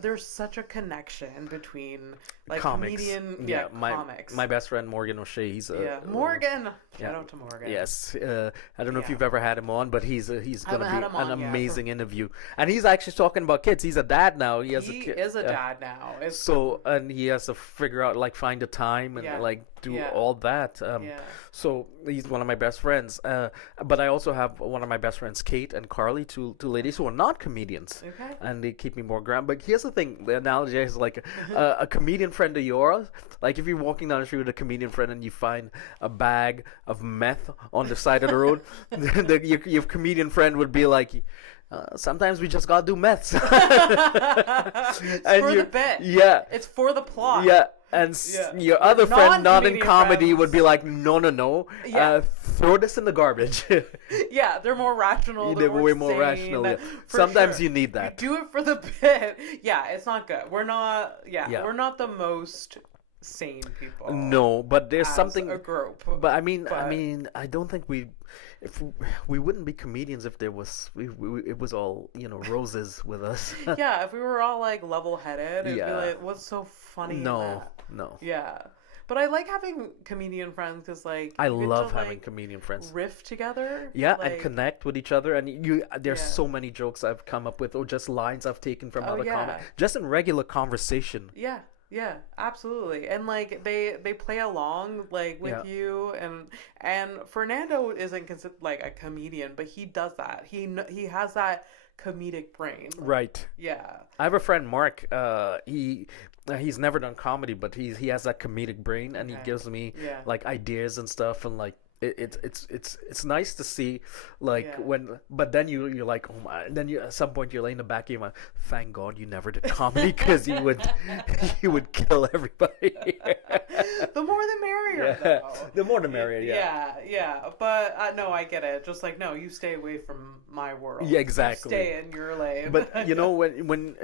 there's such a connection between like Comics. comedian, My comics. my best friend Morgan O'Shea. He's Morgan. yeah. Shout out to Morgan. Yes, I don't know if Yeah. you've ever had him on, but he's gonna haven't had be him an on yet. amazing interview, and he's actually talking about kids. He's a dad now. He has He a kid. is a dad now. It's So and he has to figure out like find the time and Yeah. like do Yeah. all that. Yeah. So he's one of my best friends. But I also have one of my best friends, Kate and Carly, two ladies who are not comedians. Okay. And they keep me more grounded. But here's the thing: the analogy is like a comedian friend of yours. Like if you're walking down the street with a comedian friend and you find a bag of meth on the side of the road, your comedian friend would be like, sometimes we just gotta do meth. It's for the bit. Yeah. It's for the plot. Yeah. And your other friend, not in Non-comedian comedy, friends. would be like, no. Yeah. Throw this in the garbage. Yeah, they're more rational. They're way more sane, rational. Yeah. for Sometimes sure. you need that. You do it for the bit. Yeah, it's not good. We're not. Yeah. We're not the most sane people. No, but there's as something. a group. But I mean, I don't think if we wouldn't be comedians if there was it was all roses with us. Yeah, if we were all like level-headed, it'd be Yeah. like, what's so funny? in No, that? no. Yeah, but I like having comedian friends because like I you get love to, having like, comedian friends. riff together. Yeah, like, and connect with each other, and there's Yeah. so many jokes I've come up with, or just lines I've taken from Oh, other yeah. comics, just in regular conversation. Yeah, absolutely. And like they play along like with Yeah. you and Fernando isn't considered like a comedian, but he does that. He has that comedic brain. Right. Yeah. I have a friend, Mark. He's never done comedy, but he has that comedic brain, and he Okay. gives me Yeah. like ideas and stuff, and like it's nice to see like Yeah. but then you're like, oh my, then you at some point you're laying in the back of your mind, thank God you never did comedy, because you would kill everybody. The more the merrier, Yeah. though. The more the merrier. Yeah. But no, I get it. Just like, no, you stay away from my world. Yeah, exactly. You stay in your lane. But when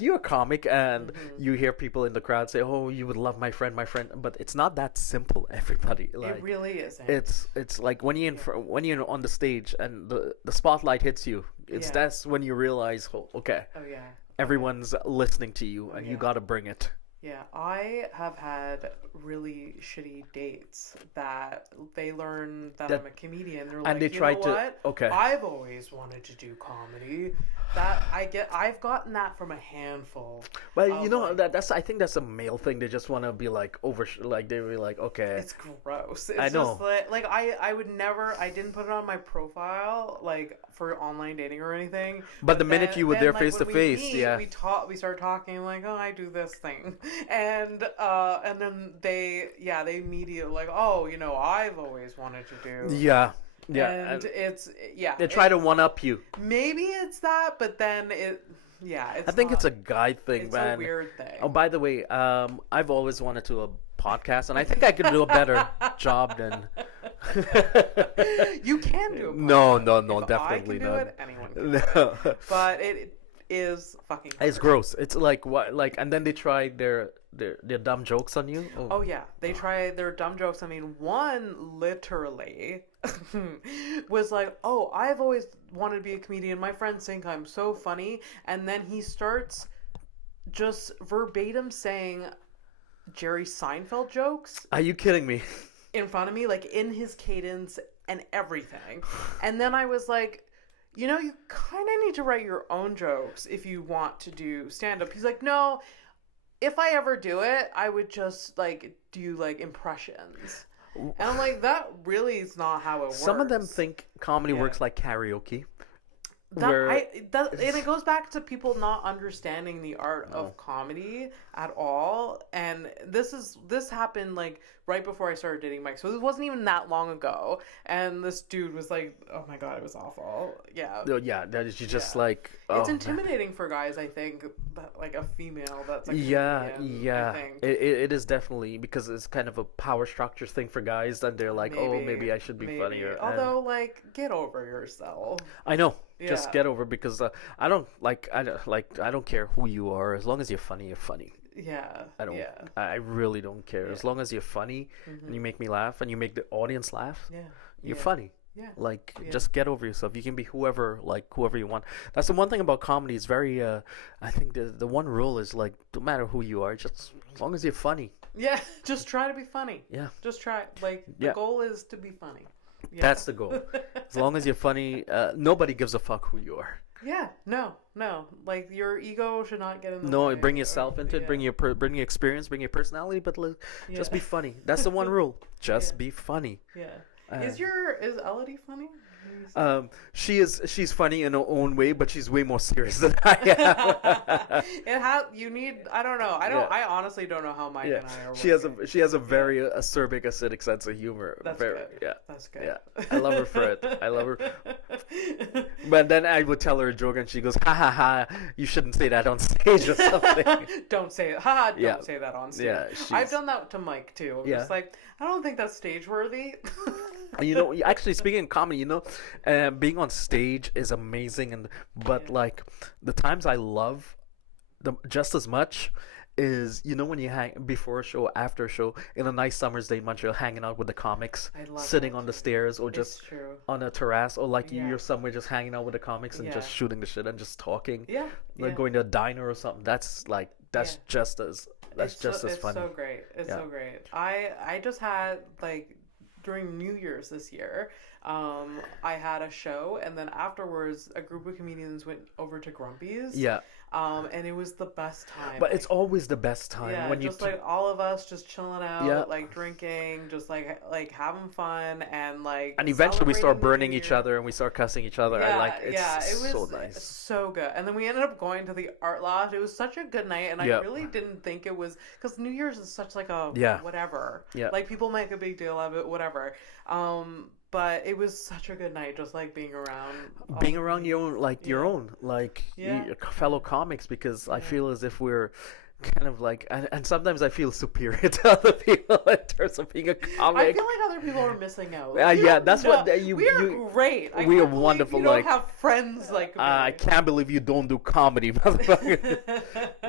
you're a comic and you hear people in the crowd say, "Oh, you would love my friend," but it's not that simple. Everybody, like, it really isn't. it's like when you're on the stage and the spotlight hits you. That's when you realize, oh, okay, Oh yeah. everyone's listening to you, and you yeah. got to bring it. Yeah, I have had really shitty dates that they learn that I'm a comedian. They're like, they you try know to- what? okay. I've always wanted to do comedy. I've gotten that from a handful. Well, of, you know like, I think that's a male thing. They just want to be like like they were like, okay. it's gross. It's I know. Just like I would never. I didn't put it on my profile like for online dating or anything. But the minute you were there like, face to when we face, meet, yeah. we start talking like, oh, I do this thing, and then they immediately like, oh, I've always wanted to do. Yeah. And it's They try to one up you. maybe it's that, but then it's I think it's a guy thing, it's man. a weird thing. Oh, by the way, I've always wanted to a podcast, and I think I could do a better job than. You can do it. No, If definitely I can do not. it, anyone can do it. No. But it is fucking It's hard. gross. It's like what, like, and then they try their dumb jokes on you. Oh yeah, they try their dumb jokes. I mean, one literally was like, "Oh, I've always wanted to be a comedian. My friends think I'm so funny." And then he starts just verbatim saying Jerry Seinfeld jokes Are you kidding me? in front of me, like in his cadence and everything. And then I was like, you kind of need to write your own jokes if you want to do stand-up. He's like, no, if I ever do it, I would just like do like impressions. And I'm like, that really is not how it works. Some of them think comedy Yeah. works like karaoke. And it goes back to people not understanding the art of comedy at all. And this happened like right before I started dating Mike. So this wasn't even that long ago. And this dude was like, oh my God, it was awful. Yeah. No, yeah, that is just Yeah. like It's oh, intimidating for guys, I think, that, like a female that's like yeah, comedian, yeah. I think. It is definitely because it's kind of a power structure thing for guys, and they're like, oh, maybe I should be funnier. And Although, like, get over yourself. I know, just Yeah. get over because I don't care who you are as long as you're funny. You're funny. Yeah. I don't. Yeah. I really don't care as Yeah. long as you're funny and you make me laugh and you make the audience laugh. Yeah. You're Yeah. funny. Yeah. Like Yeah. just get over yourself. You can be whoever you want. That's the one thing about comedy. It's very I think the one rule is like no matter who you are, just as long as you're funny. Yeah. Just try to be funny. Yeah. Just try. Like, the Yeah. goal is to be funny. Yeah. That's the goal. As long as you're funny, nobody gives a fuck who you are. Yeah. No. Like, your ego should not get in the way. No, bring yourself into it. Yeah. Bring your experience. Bring your personality. But just be funny. That's the one rule. Just Yeah. be funny. Yeah. Uh, Is Elodie funny? She's funny in her own way, but she's way more serious than I am. You need, I don't know. Yeah. I honestly don't know how Mike Yeah, and I are she has working. she has a very acerbic, acidic sense of humor. That's very, good. Yeah, That's good. yeah. I love her for it. I love her. But then I would tell her a joke, and she goes, "Ha ha ha! You shouldn't say that on stage or something." Don't say it. Haha, don't Yeah. say that on stage. Yeah, I've she's- done that to Mike too. I'm Yeah. just like, I don't think that's stage worthy. You know, actually speaking of comedy, being on stage is amazing, but like the times I love just as much is when you hang before a show, after a show, in a nice summer's day in Montreal, hanging out with the comics, I love sitting that on the too. stairs, or It's just true. on a terrace, or like Yeah. you're somewhere just hanging out with the comics and just Yeah. shooting the shit and just talking, Yeah. like yeah. going to a diner or something. That's Yeah. just as It's funny. so great. It's Yeah. so great. I just had, like, during New Year's this year, I had a show, and then afterwards a group of comedians went over to Grumpy's. Yeah, And it was the best time. but it's always the best time yeah, when just you like all of us just chilling out, Yeah. like drinking, just like having fun, and like. and eventually we start celebrating the burning New each Year. other and we start cussing each other. It's it was so nice. so good. And then we ended up going to the art loft. It was such a good night, and Yeah. I really didn't think it was, because New Year's is such like a Yeah. whatever. Yeah. Like, people make a big deal of it, whatever. But it was such a good night, just like being around Your own, Yeah. your fellow comics, because I feel as if we're kind of like, and sometimes I feel superior to other people in terms of being a comic. I feel like other people are missing out. Yeah, that's what you- We are you- great. I we are can't believe wonderful, You don't like- have friends like me. I can't believe you don't do comedy, motherfucker.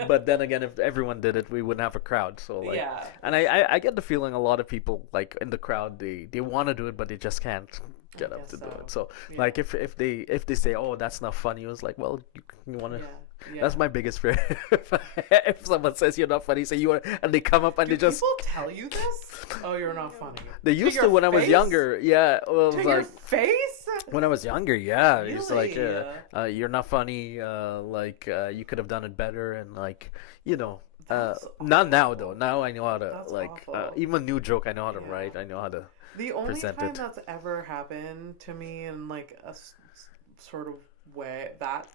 But then again, if everyone did it, we wouldn't have a crowd. So like, Yeah. and I get the feeling a lot of people like in the crowd, they want to do it, but they just can't get up guess to do so. it. So Yeah. like if they say, oh, that's not funny, it's like, well, you want to. Yeah. Yeah. That's my biggest fear. If someone says you're not funny, say you are, and they come up and they just. People tell you this? Oh, you're not funny. They used your to when I was face? younger. Yeah, well, To it was your like face? when I was younger. Yeah, it's like Really? you're not funny. You could have done it better, and That's not now though. Now I know how to That's awful. even a new joke. I know how to Yeah. write. I know how to. The only present time it. that's ever happened to me in like a sort of way that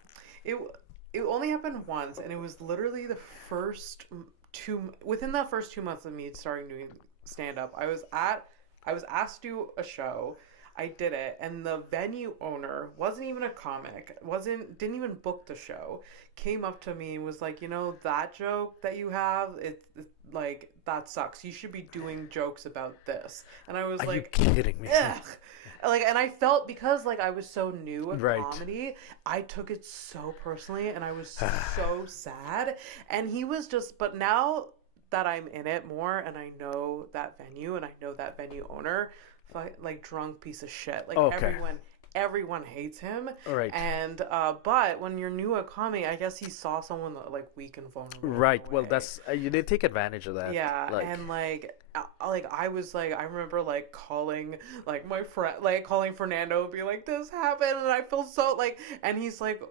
it only happened once, and it was literally the first within the first 2 months of me starting doing stand up. I was asked to do a show. I did it, and the venue owner wasn't even a comic, didn't even book the show, came up to me and was like, that joke that you have, it's like, that sucks. You should be doing jokes about this. And I was Are like, you kidding me? ugh. Like, and I felt, because like I was so new at Right. comedy, I took it so personally, and I was so sad. And he was just, but now that I'm in it more, and I know that venue, and I know that venue owner, like, drunk piece of shit. Like, Okay. everyone hates him. Right. And but when you're new at comedy, I guess he saw someone that, like, weak and vulnerable. in a Right. Well, way. that's they take advantage of that. Yeah, Like, and I was like, I remember like calling like my friend, like calling Fernando, and being like, this happened, and I feel so like, and he's like,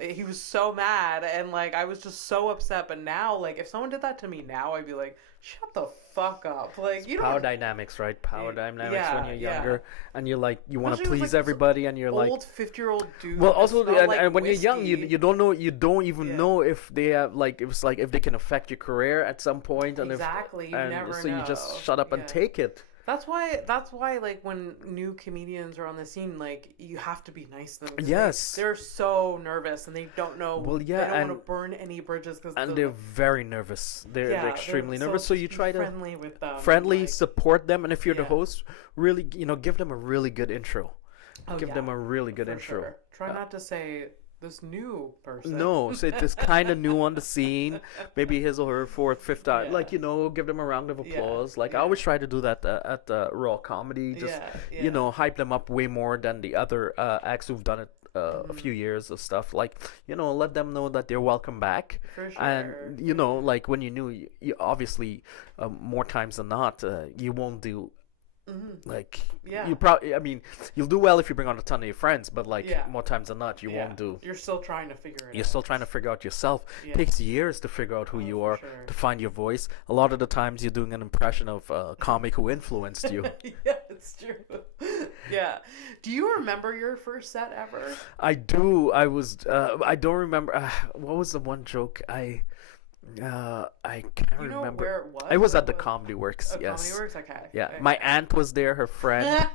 he was so mad, and like I was just so upset. But now, like if someone did that to me now, I'd be like, shut the fuck up. Like you Power don't. dynamics, right? Power dynamics Yeah, when you're yeah. younger, and you're like you want to Especially with, please like, everybody, and you're like old 50-year-old dude. well that also smell like and when you're young whiskey. you don't know, you don't even Yeah. know if they have like it was like if they can affect your career at some point, and Exactly, you and never so know. you just shut up and Yeah. take it. That's why like when new comedians are on the scene, like you have to be nice to them. 'Cause Yes. they're so nervous and they don't know. Well, yeah, they don't and- want to burn any bridges because And they're very nervous. They're extremely nervous. So you be try to friendly with them. friendly, like, support them, and if you're the Yeah. host, really, give them a really good intro. oh, Give yeah, them a really good for intro. sure. Try not to say this new person. No, so it's kind of new on the scene. Maybe his or her fourth, fifth time. Yeah. Like, give them a round of Yeah, applause. Like, I yeah. always try to do that at Raw Comedy. Just, Yeah. hype them up way more than the other acts who've done it a few years of stuff. Like, let them know that they're welcome back. For sure. And, like when you obviously, more times than not, you won't do. Like Yeah. you probably, I mean, you'll do well if you bring on a ton of your friends, but like Yeah. more times than not, you Yeah. won't do. You're still trying to figure it You're out. still trying to figure out yourself. Yeah. It takes years to figure out who you for are, sure. to find your voice. A lot of the times you're doing an impression of a comic who influenced you. Yeah, it's true. Yeah. Do you remember your first set ever? I do. I don't remember. What was the one joke? I can't You know remember. where it was? I was Where at the it Comedy Works. Oh, Yes. Comedy Works? Okay. Yeah. Okay. My aunt was there. Her friend.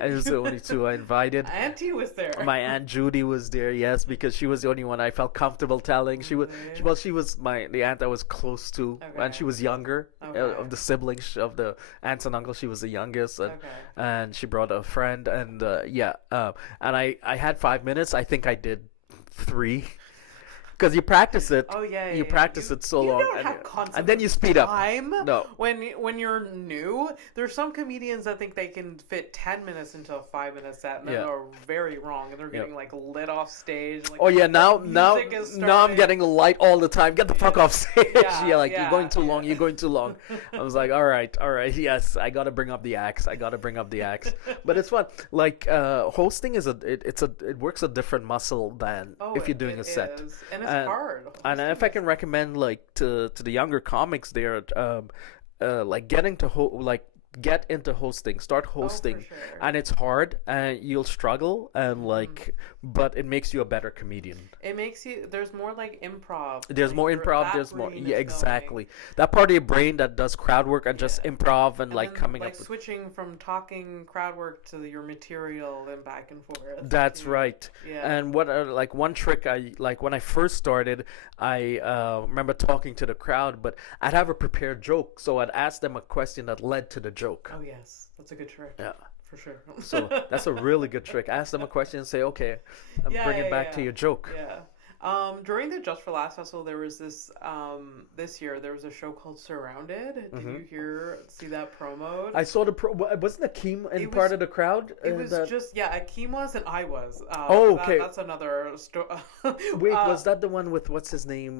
It was the only two I invited. Auntie was there. My Aunt Judy was there, yes, because she was the only one I felt comfortable telling. She was the aunt I was close to, Okay. and she was younger Okay. of the siblings of the aunts and uncles. She was the youngest, and Okay. and she brought a friend, and and I had 5 minutes. I think I did 3. Because you practice it. Oh yeah, You practice it so long, don't and, have concept and then of you speed up. time. No. When you're new, there's some comedians that think they can fit 10 minutes into a 5-minute set, and then Yeah. they're very wrong, and they're getting like lit off stage. Like, Oh yeah, now music is now I'm starting. getting light all the time. Get the fuck off stage. Yeah, You're yeah, you're going too long. yeah. You're going too long. I was like, all right, yes, I gotta bring up the axe. But it's fun. Like hosting is it works a different muscle than Oh, if you're doing a set. is. And it's And- hard. And if I can recommend like to the younger comics there, like get into hosting, start hosting, sure. and it's hard and you'll struggle and but it makes you a better comedian. It makes you. There's more like improv. There's like, more improv. that There's more. brain Yeah, is exactly. going. That part of your brain that does crowd work and just improv and like then, coming like up. switching from talking crowd work to your material and back and forth. That's too. right. Yeah. And what like one trick I like when I first started, I remember talking to the crowd, but I'd have a prepared joke, so I'd ask them a question that led to the joke. Oh yes, that's a good trick. Yeah. For sure. So that's a really good trick. Ask them a question and say, okay, bring it back to your joke. Yeah. During the Just for Laughs festival, there was this year there was a show called Surrounded. Did you see that promoed? I saw wasn't Akeem in part of the crowd? It was just Akeem was and I was. Okay. That's another story. Wait, was that the one with what's his name?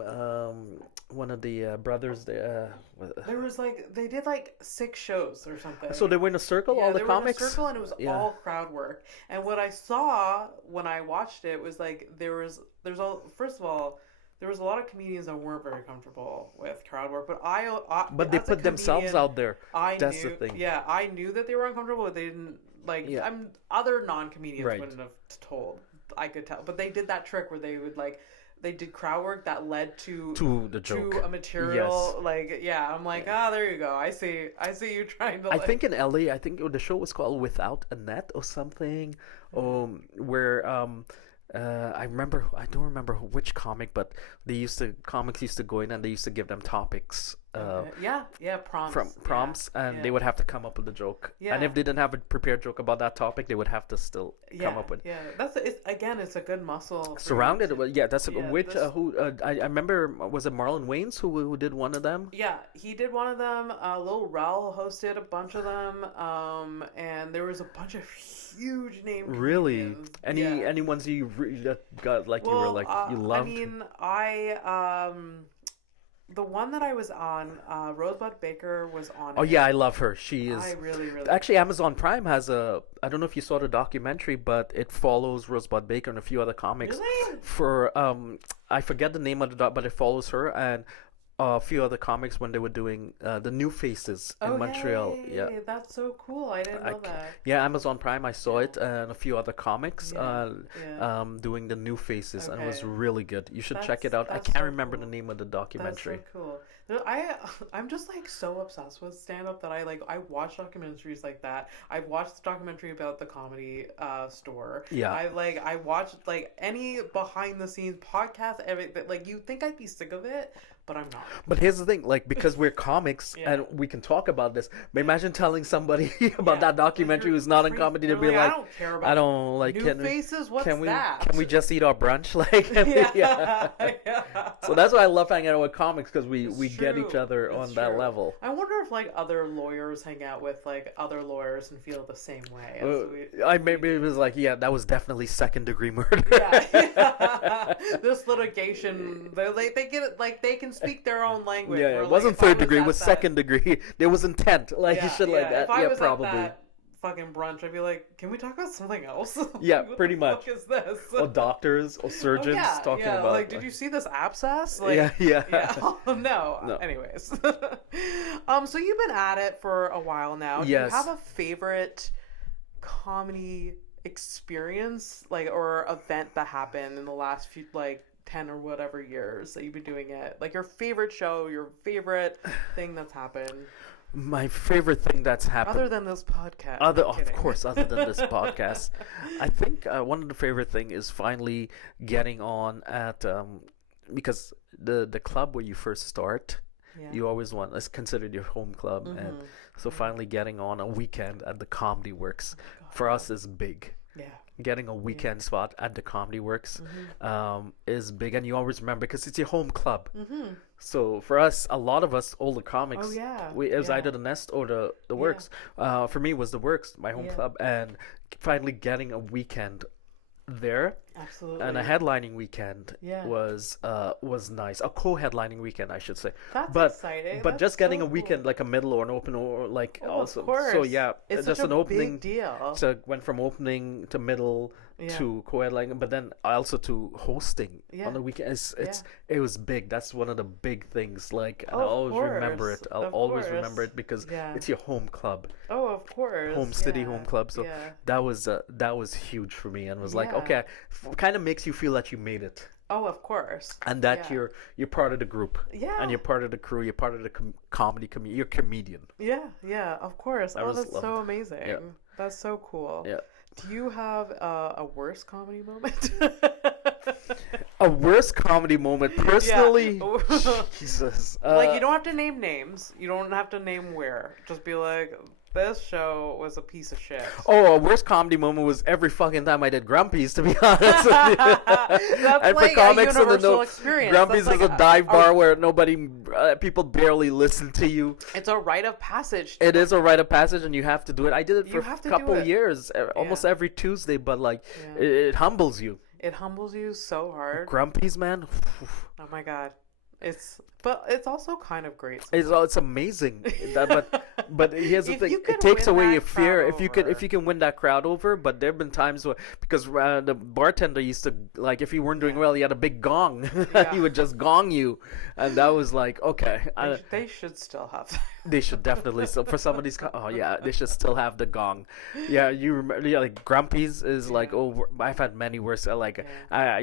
One of the brothers there. There was they did 6 shows or something. So they were in a circle, all the they comics. were in a circle, and it was all crowd work. And what I saw when I watched it was first of all, there was a lot of comedians that weren't very comfortable with crowd work, but But they put themselves out there. That's the thing. Yeah, I knew that they were uncomfortable, but they didn't other non-comedians wouldn't have told. I could tell, but they did that trick where they would they did crowd work that led to the joke, to a material. Yes. I'm like, there you go. I see you trying to. I think in LA, I think the show was called Without a Net or something, where I don't remember which comic, but comics used to go in and they used to give them topics. Prompts, and they would have to come up with a joke. Yeah. And if they didn't have a prepared joke about that topic, they would have to still come up with. Yeah, it's a good muscle. Surrounded, that's I remember, was it Marlon Wayans who did one of them? Yeah, he did one of them. Lil Rel hosted a bunch of them, and there was a bunch of huge name. Really? Comedians. Any ones you that got you were like you loved? I mean, The one that I was on, Rosebud Baker was on Oh it. yeah, I love her. She I is really, really. actually Amazon Prime has a. I don't know if you saw the documentary, but it follows Rosebud Baker and a few other comics. Really? For I forget the name of the doc, but it follows her and a few other comics when they were doing the New Faces in Montreal. Yeah. That's so cool. I didn't know that. Yeah, Amazon Prime. I saw it and a few other comics Yeah. doing the New Faces, and it was Okay. really good. You should check it out. I That's can't so remember the cool. name of the That's documentary. so cool. I'm just like so obsessed with stand up that I watch documentaries like that. I watched the documentary about the comedy store. Yeah. I watched like any behind the scenes podcast, everything. Like you think I'd be sick of it, but I'm not. But here's the thing, like, because we're comics Yeah. and we can talk about this, but imagine telling somebody about Yeah. that documentary who's not in You're comedy to be like, I like, don't care about I don't like. New Faces. What's can we that? can we just eat our brunch? Like, Yeah. Yeah. So that's why I love hanging out with comics because we It's get each true. other It's on that true. level. I wonder if like other lawyers hang out with like other lawyers and feel the same way. I maybe it was like, yeah, that was definitely second degree murder. Yeah. This litigation, they get it, like they can speak their own language. Yeah, where, it like, wasn't if I third degree, it at was that- second degree. There was intent, like Yeah, shit like that. If I Yeah, was probably. at that fucking brunch, I'd be like, can we talk about something else? Yeah, What pretty the much. fuck is this? Or doctors or surgeons talking about. like, did you see this abscess? Like, Yeah. No. No. Anyways, so you've been at it for a while now. Do Yes. you have a favorite comedy experience, like, or event that happened in the last few, like, 10 or whatever years that you've been doing it? Like, your favorite show, your favorite thing that's happened, My favorite thing that's happened. other than this podcast. Of Kidding. course, other than this podcast, I think one of the favorite thing is finally getting on at because the club where you first start, Yeah. you always want it's considered your home club, and so finally getting on a weekend at the Comedy Works for us is big. Yeah. Getting a weekend spot at the Comedy Works is big, and you always remember because it's your home club. So for us, a lot of us older comics, Oh, yeah. it was Yeah. either the Nest or the Works. For me, it was the Works, my home Yeah. club, and finally getting a weekend there Absolutely. and a headlining weekend Yeah. was nice. A co-headlining weekend, I should say. That's but exciting. but That's just getting so a weekend cool. like a middle or an open or like Oh, also. of course. So yeah, It's just such an a opening big deal. so it went from opening to middle Yeah. to co-headlining, but then also to hosting Yeah. on the weekend. It was big. That's one of the big things. Like, and Oh, I'll of always remember course. it. I'll Of always course. remember it because Yeah. it's your home club, Oh, of course. home city, Yeah. home club. So Yeah. that was huge for me, and was like, Yeah. okay, kind of makes you feel that you made it, Oh, of course. and that Yeah. you're part of the group, Yeah. and you're part of the crew. You're part of the comedy community. You're a comedian. Yeah, yeah, of course. Oh, just that's so loved amazing. Yeah. That's so cool. Yeah. Do you have a worst comedy moment? A worst comedy moment, personally. Jesus. Like, you don't have to name names. You don't have to name where. Just be like, this show was a piece of shit. Oh, a worst comedy moment was every fucking time I did Grumpy's, to be honest with you. That's And like a universal experience. Grumpy's That's is like a dive bar where nobody, people barely listen to you. It's a rite of passage. It is a rite of passage, and you have to do it. I did it You for have a to do couple it. years, almost Yeah. every Tuesday, but like, Yeah. it humbles you. It humbles you so hard. Grumpy's, man, Oh my god. But it's also kind of great. it's amazing. But here's the If thing: you could it takes win away that your fear crowd if you can win that crowd over. But there've been times where because the bartender used to like if you weren't doing well, he had a big gong. Yeah. He would just gong you, and that was like okay. They should still have that. They should definitely still for some of these. Oh yeah, they should still have the gong. Yeah, you remember? Yeah, like Grumpy's is like I've had many worse. Like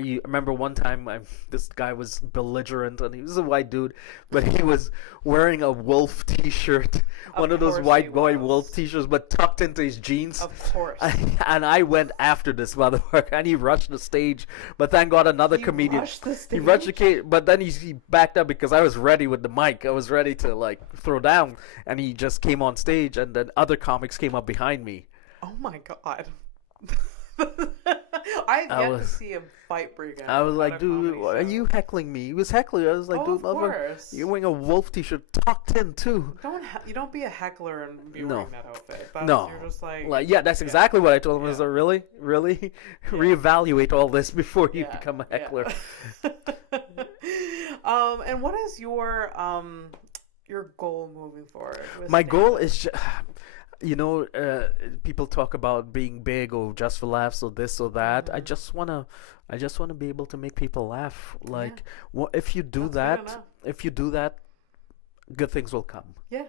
you remember one time this guy was belligerent and he was a white dude, but he was wearing a wolf T-shirt, one of those course white he boy was. wolf T-shirts, but tucked into his jeans. Of course. And I went after this motherfucker, and he rushed the stage. But thank God another He comedian. rushed the He rushed the stage? but then he backed up because I was ready with the mic. I was ready to like throw down, and he just came on stage, and then other comics came up behind me. Oh my god. I've yet to see a fight break out. I was at like, a dude, comedy are show. you heckling me? He was heckling. I was like, Oh, dude, of motherfucker, course. you're wearing a wolf T-shirt tucked in too. You don't be a heckler and be No. wearing that outfit. That's, No, You're just like yeah, that's exactly what I told him. I was Yeah. like, really, reevaluate all this before you become a heckler. Yeah. And what is your goal moving forward with My goal stand-up? is people talk about being big or just for laughs or this or that. Mm-hmm. I just wanna be able to make people laugh. Yeah, Like, if you do that's good that, enough. good things will come. Yeah,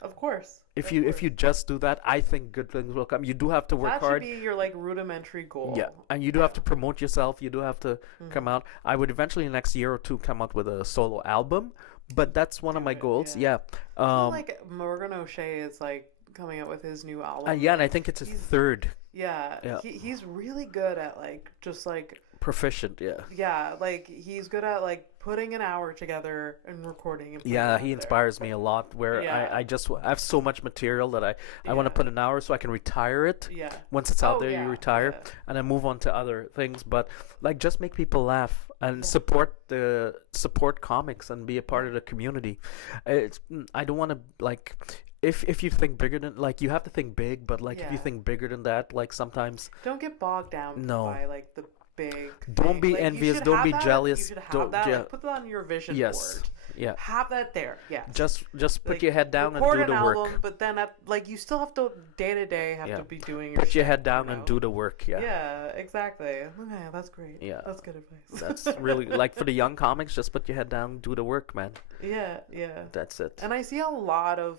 of course, If of you course. just do that, I think good things will come. You do have to work That should hard. be your like rudimentary Yeah, goal. and you do Yeah. have to promote yourself. You do have to come Mm-hmm. out. I would eventually next year or two come out with a solo album, but that's one of Do my it. goals. Yeah. Yeah. Isn't Um. like Morgan O'Shea is like coming out with his new album? Yeah, and I Like think it's his he's third. yeah, Yeah. he's really good at like just like Proficient. Yeah. yeah, like he's good at like putting an hour together and recording and putting Yeah, it he out there. inspires me a lot. Where Yeah. I have so much material that I want to Yeah. put an hour so I can retire it. Yeah. Once it's out Oh there, you yeah. retire, Yeah. and then move on to other things. But like, just make people laugh and Yeah. support comics and be a part of the community. I don't want to like. If you think bigger than, like, you have to think big, but like, if you Yeah. think bigger than that, like, sometimes Don't get bogged down No. by like the big don't thing. be Like, you envious, should don't have be that, jealous, You should have don't that. yeah, Like, put that on your vision yes, board. yeah. Have that there. Yes. Just put like, your head down and record do an the album, work. but then like you still have to day to day have Yeah. to be doing your Put your shit, head down you and know? do the work. Yeah. Yeah, exactly. Okay, that's great. Yeah. That's good advice. That's really, like, for the young comics, just put your head down, do the work, man. yeah, yeah. That's it. And I see a lot of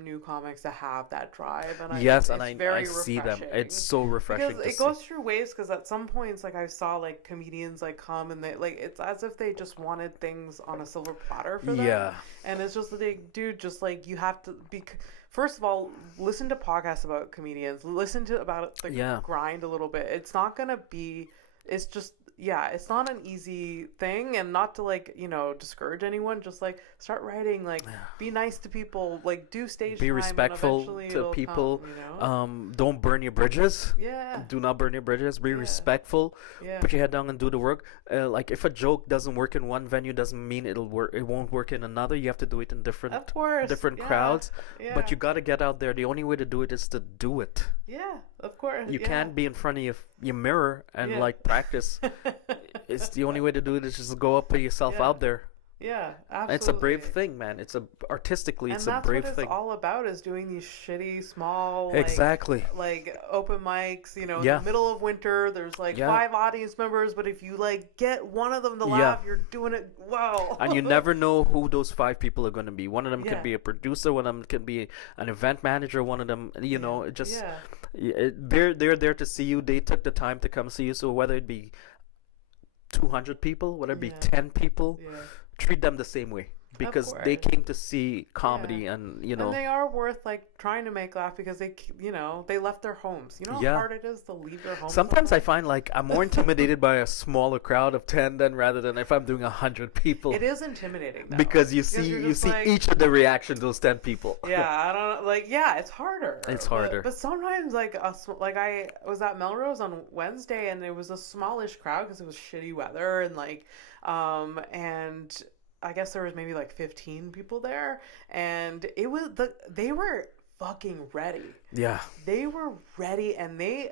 new comics that have that drive, and Yes, it's and very I see them. refreshing. It's so refreshing Because to it see. goes through waves. Because at some points, like I saw like comedians like come and they like it's as if they just wanted things on a silver platter for them. Yeah. And it's just like, dude, just like you have to be. First of all, listen to podcasts about comedians. Listen to about the Yeah. grind a little bit. It's not gonna be. It's just yeah. It's not an easy thing, and not to like discourage anyone. Just like start writing. Like be nice to people. Like do stage Be time, respectful and eventually to it'll people. come, you know? Don't burn your bridges. Yeah. Do not burn your bridges. Be Yeah. respectful. Yeah. Put your head down and do the work. Like, if a joke doesn't work in one venue, doesn't mean it'll work. It won't work in another. You have to do it in different Of course. Yeah. crowds. Yeah. But you got to get out there. The only way to do it is to do it. Yeah, of course. You yeah. can't be in front of your mirror and Yeah. like practice. It's the only way to do it is just go up, put yourself Yeah. out there. Yeah, absolutely. It's a brave thing, man. Artistically, And it's a that's brave what thing. it's all about, is doing these shitty, small, Exactly. like open mics, in Yeah. the middle of winter. There's like Yeah. 5 audience members, but if you like get one of them to Yeah. laugh, you're doing it well. And you never know who those 5 people are going to be. One of them Yeah. could be a producer. One of them could be an event manager. One of them, it just Yeah. they're there to see you. They took the time to come see you. So whether it be 200 people, whether it be Yeah. 10 people, Yeah. treat them the same way, because they course. came to see comedy, and And they are worth like trying to make laugh, because they left their homes. You know how Yeah. hard it is to leave their homes. Sometimes I find like I'm more intimidated by a smaller crowd of 10 than rather than if I'm doing 100 people, it is intimidating though, because you you're see just like, each of the reaction to those 10 people. Yeah, I don't like. Yeah, it's harder. It's harder. But sometimes, like I was at Melrose on Wednesday, and it was a smallish crowd because it was shitty weather, and and I guess there was maybe like 15 people there, and they were fucking ready. Yeah. They were ready, and they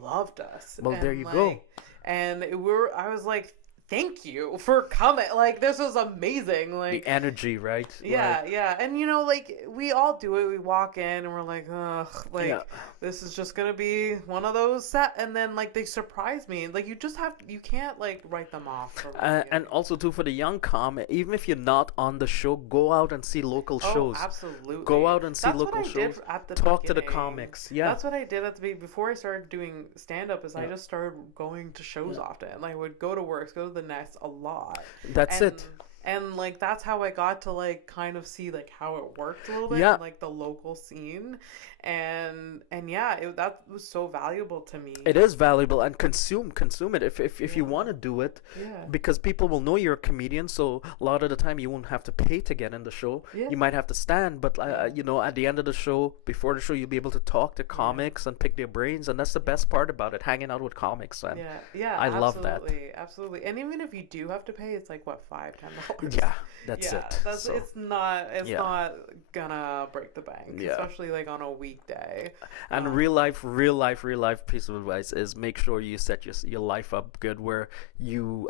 loved us. Well, and there you go. And I was like, thank you for coming. Like, this was amazing. Like, The energy, right? yeah, Like, yeah. And like we all do it. We walk in and we're like, ugh, like Yeah. this is just gonna be one of those and then like they surprise me. Like you can't like write them off from the and beginning. also too, for the young comic, even if you're not on the show, go out and see local shows. Absolutely. Go out and see That's local what I did shows. at the Talk to the beginning. comics. Yeah. That's what I did at the beginning. Before I started doing stand up, is I Yeah. just started going to shows often. Like, I would go to work, go to the Nest a lot. That's it. And like that's how I got to like kind of see like how it worked a little bit, Yeah. in, like the local scene, and yeah, that was so valuable to me. It is valuable, and consume it if you want to do it, Yeah. because people will know you're a comedian. So a lot of the time you won't have to pay to get in the show. Yeah. You might have to stand, but at the end of the show, before the show, you'll be able to talk to comics and pick their brains, and that's the best part about it, hanging out with comics. And Yeah, I love that. absolutely. And even if you do have to pay, it's like what, $5-10. yeah, that's Yeah, it. So, it's not Yeah. not gonna break the bank, Yeah. especially like on a weekday. and real life piece of advice is make sure you set your life up good, where you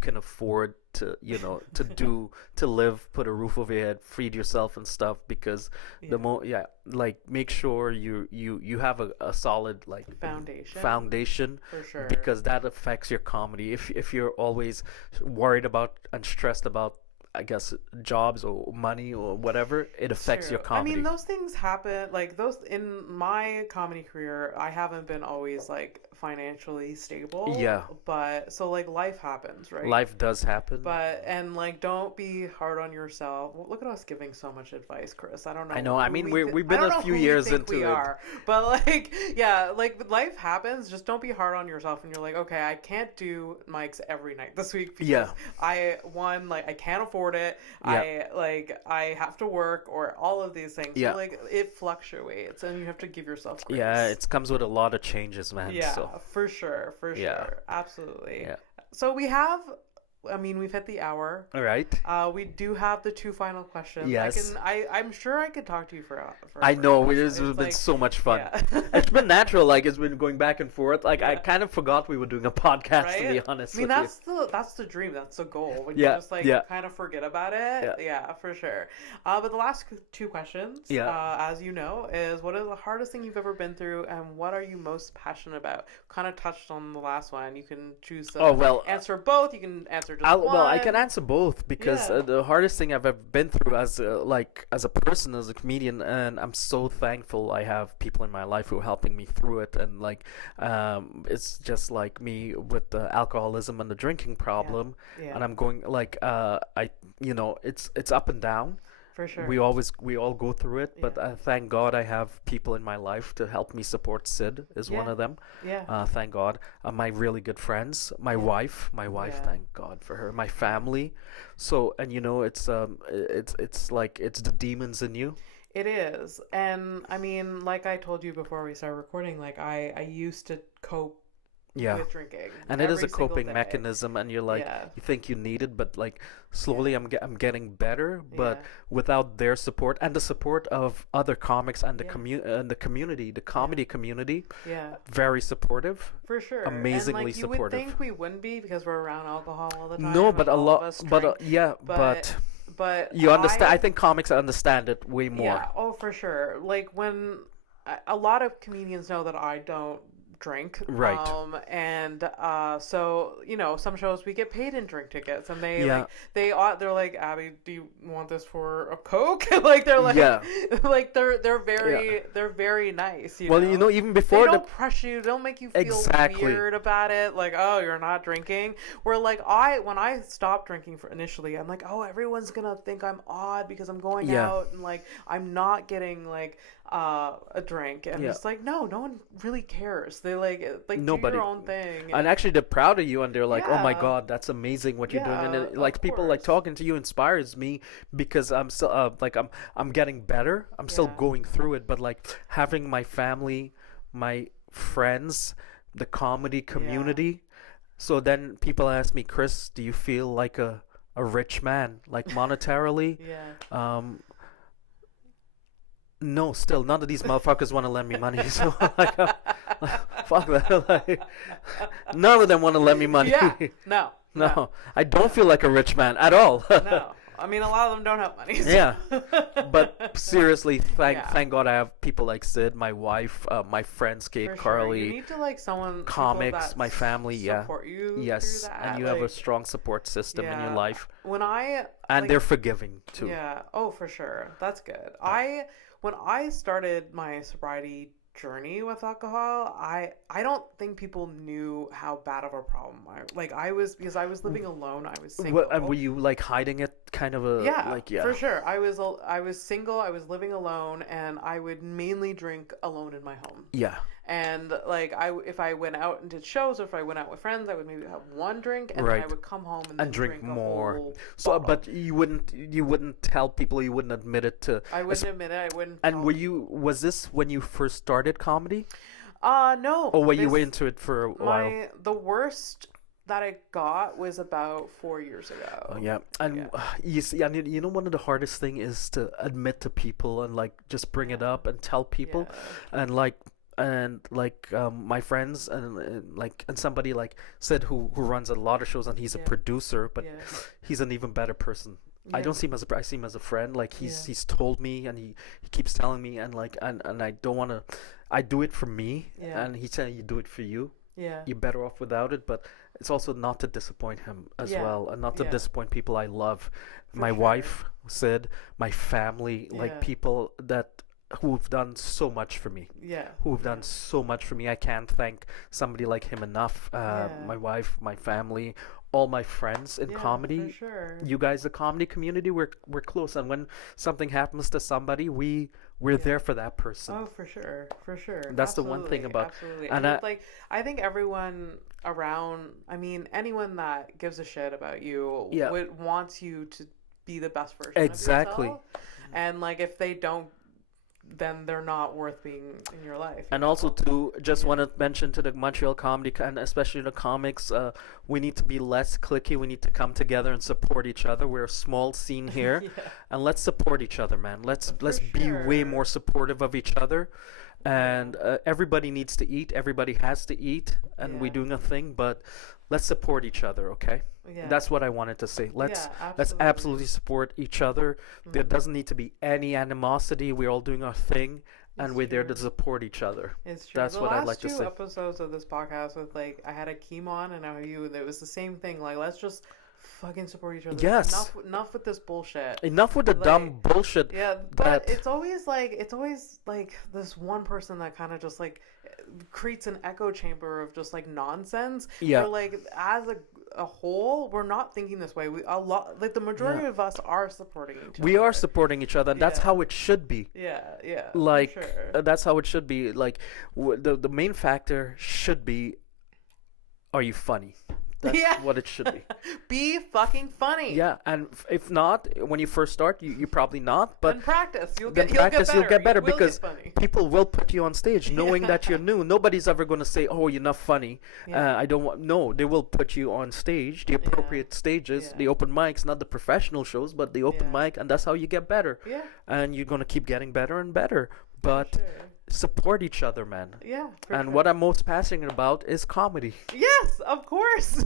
can afford to, to live, put a roof over your head, feed yourself and stuff, because like make sure you have a solid like foundation, for sure, because that affects your comedy. If you're always worried about and stressed about, I guess, jobs or money or whatever, it affects your comedy. I mean, those things happen. Like those in my comedy career, I haven't been always like financially stable. Yeah. But so like life happens, right? Life does happen. But and like don't be hard on yourself. Well, look at us giving so much advice, Kris. I don't know. I know. I mean, we've been a few years into it. But like, yeah, like life happens. Just don't be hard on yourself. And you're like, okay, I can't do mics every night this week because I can't afford it. I have to work, or all of these things. So like it fluctuates, and you have to give yourself grace. Yeah, it comes with a lot of changes, man. Yeah, so. for sure, absolutely. Yeah. So we've hit the hour. All right. We do have the 2 final questions. Yes. I'm sure I could talk to you for I know, it's been so much fun. Yeah. It's been natural, like it's been going back and forth. Like I kind of forgot we were doing a podcast, to be honest. I mean, that's the dream, that's the goal. When you just kind of forget about it. Yeah, for sure. But the last 2 questions, as you know, is what is the hardest thing you've ever been through, and what are you most passionate about? Kind of touched on the last one. You can choose to answer both. You can answer just one. Well, I can answer both, because the hardest thing I've ever been through as a person, as a comedian, and I'm so thankful I have people in my life who are helping me through it, and like it's just like me with the alcoholism and the drinking problem, and I'm going like it's up and down. For sure. We all go through it, but thank God I have people in my life to help me support. Sid is one of them. Yeah. Thank God. My really good friends, my wife, thank God for her, my family. So, and it's like it's the demons in you. It is. And I mean, like I told you before we started recording, like I used to cope with drinking, and it is a coping mechanism, and you're like you think you need it, but like slowly I'm getting better, but without their support and the support of other comics and the community, the comedy community, very supportive, for sure, amazingly and, like, supportive. You would think we wouldn't be, because we're around alcohol all the time. No, but a lot, but you understand. I think comics understand it way more. Yeah, oh, for sure. Like when a lot of comedians know that I don't drink, right? So some shows we get paid in drink tickets, and they're like, Abby, do you want this for a Coke? Like they're like, like they're very nice. Even before they don't press you, they don't make you feel weird about it. Like, oh, you're not drinking. Where like when I stopped drinking initially, I'm like, oh, everyone's gonna think I'm odd because I'm going out and like I'm not getting like a drink, and it's like no one really cares. They like nobody. Do your own thing, and actually they're proud of you, and they're like, oh my God, that's amazing what you're doing, and it, like people like talking to you inspires me, because I'm still I'm getting better. I'm still going through it, but like having my family, my friends, the comedy community. So then people ask me, Kris, do you feel like a rich man, like monetarily? No, still none of these motherfuckers want to lend me money. So like, fuck that. Like, none of them want to lend me money. No, I don't feel like a rich man at all. No, I mean a lot of them don't have money. So. But seriously, thank God I have people like Sid, my wife, my friends, Kate, Carly. You need to like someone, comics, my family, support you. Yes, through that. And you have a strong support system in your life. And they're forgiving too. Yeah. Oh, for sure. That's good. When I started my sobriety journey with alcohol, I don't think people knew how bad of a problem I was, because I was living alone. I was single. And were you like hiding it, kind of for sure. I was single. I was living alone, and I would mainly drink alone in my home. And like if I went out and did shows, or if I went out with friends, I would maybe have one drink, and then I would come home and drink more. So, but you wouldn't tell people, you wouldn't admit it to. I wouldn't admit it. I wouldn't. And was this when you first started comedy? No. Or were you into it for a while? The worst that I got was about 4 years ago. And you see, and one of the hardest thing is to admit to people and like just bring it up and tell people, and like and like my friends and somebody like said who runs a lot of shows, and he's a producer, but he's an even better person. I don't see him I see him as a friend. Like he's told me, and he keeps telling me, and like and I don't want to. I do it for me, and he said you do it for you. Yeah, you're better off without it, but it's also not to disappoint him as well, and not to disappoint people I love. My wife, Sid, my family, like people that who've done so much for me. Who've done so much for me. I can't thank somebody like him enough. My wife, my family, all my friends in comedy. For sure. You guys, the comedy community, we're close, and when something happens to somebody, we're there for that person. Oh, for sure. That's the one thing about. Absolutely. And I think everyone around, I mean, anyone that gives a shit about you wants you to be the best version of yourself. And like, if they don't, then they're not worth being in your life. And also to just want to mention to the Montreal comedy, and especially the comics, we need to be less cliquey. We need to come together and support each other. We're a small scene here, and let's support each other, man. Let's be way more supportive of each other. And everybody needs to eat. Everybody has to eat, and we're doing a thing, but let's support each other, okay? That's what I wanted to say. Let's absolutely support each other. There doesn't need to be any animosity. We're all doing our thing, and we're there to support each other. It's true. That's what I'd like to say. The last 2 episodes of this podcast with like I had Akeem on, and now you. It was the same thing. Like, let's just fucking support each other. Yes. Enough with this bullshit. Enough with the dumb bullshit. Yeah, but it's always like this one person that kind of just like creates an echo chamber of just like nonsense. Yeah. Where like as a whole, we're not thinking this way. The majority of us are supporting each other. We are supporting each other, and that's how it should be. Yeah. Like that's how it should be. Like the main factor should be, are you funny? That's what it should be. Be fucking funny. Yeah, and if not, when you first start, you probably not. But then practice. You'll get better because people will put you on stage knowing that you're new. Nobody's ever going to say, "Oh, you're not funny." I don't want. No, they will put you on stage, the appropriate stages, the open mics, not the professional shows, but the open mic, and that's how you get better. Yeah. And you're going to keep getting better and better. But support each other, man. Yeah. And what I'm most passionate about is comedy. Yes, of course.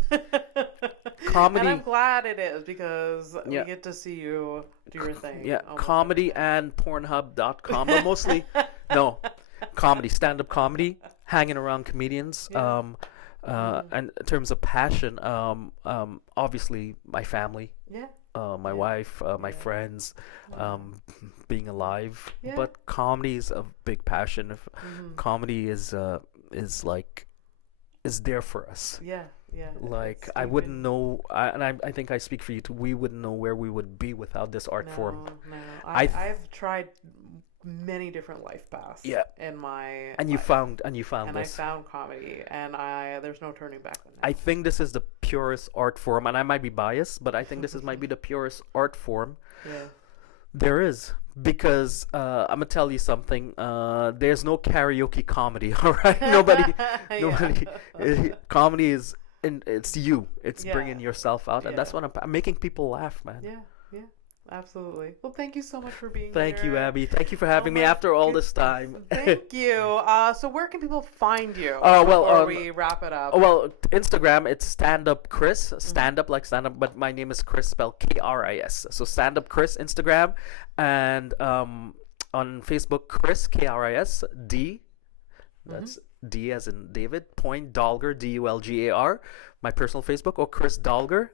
Comedy. And I'm glad it is, because we get to see you do your thing. Yeah, comedy and Pornhub.com. But mostly, no, comedy, stand-up comedy, hanging around comedians. And in terms of passion, obviously my family. Yeah. My wife, my friends, being alive, but comedy is a big passion. Comedy is there for us. Like I wouldn't know, I think I speak for you too. We wouldn't know where we would be without this art form. No, I've tried many different life paths. Yeah. In my and you found this. And I found comedy, and there's no turning back on it. I think this is the purest art form, and I might be biased, but I think this might be the purest art form there is, because I'm gonna tell you something. There's no karaoke comedy. All right, nobody. Comedy is it's you. It's bringing yourself out, and that's what I'm making people laugh, man. Yeah. Absolutely. Well, thank you so much for being here. Thank you, Abby. Thank you for having me after all this time. Thank you. So where can people find you before we wrap it up? Well, Instagram, it's stand-up Kris. Stand-up like stand-up, but my name is Kris, spelled Kris. So stand-up Kris, Instagram. And on Facebook, Kris, Kris, D. That's D as in David, point Dulgar, Dulgar, my personal Facebook, or Kris Dulgar,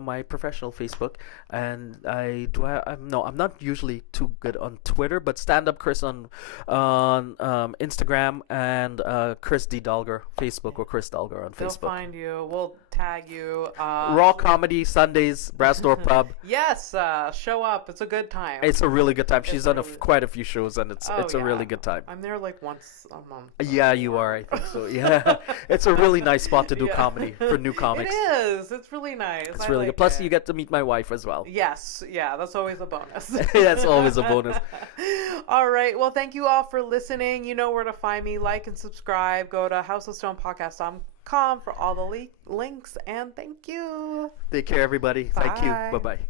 my professional Facebook. And I'm not usually too good on Twitter, but stand up Kris on Instagram, and Kris D Dulgar Facebook, or Kris Dulgar on Facebook. They'll find you. We'll tag you. Raw Comedy Sundays, Brassdoor Pub. Yes, show up. It's a good time. It's a really good time. She's done quite a few shows, and it's a really good time. I'm there like once a month. Yeah, you are. I think so. Yeah, it's a really nice spot to do comedy for new comics. It is. It's really nice. It's really good. Plus, you get to meet my wife as well. Yes. Yeah, that's always a bonus. That's always a bonus. All right. Well, thank you all for listening. You know where to find me. Like and subscribe. Go to houseofstonepodcast.com for all the links. And thank you. Take care, everybody. Bye. Thank you. Bye-bye.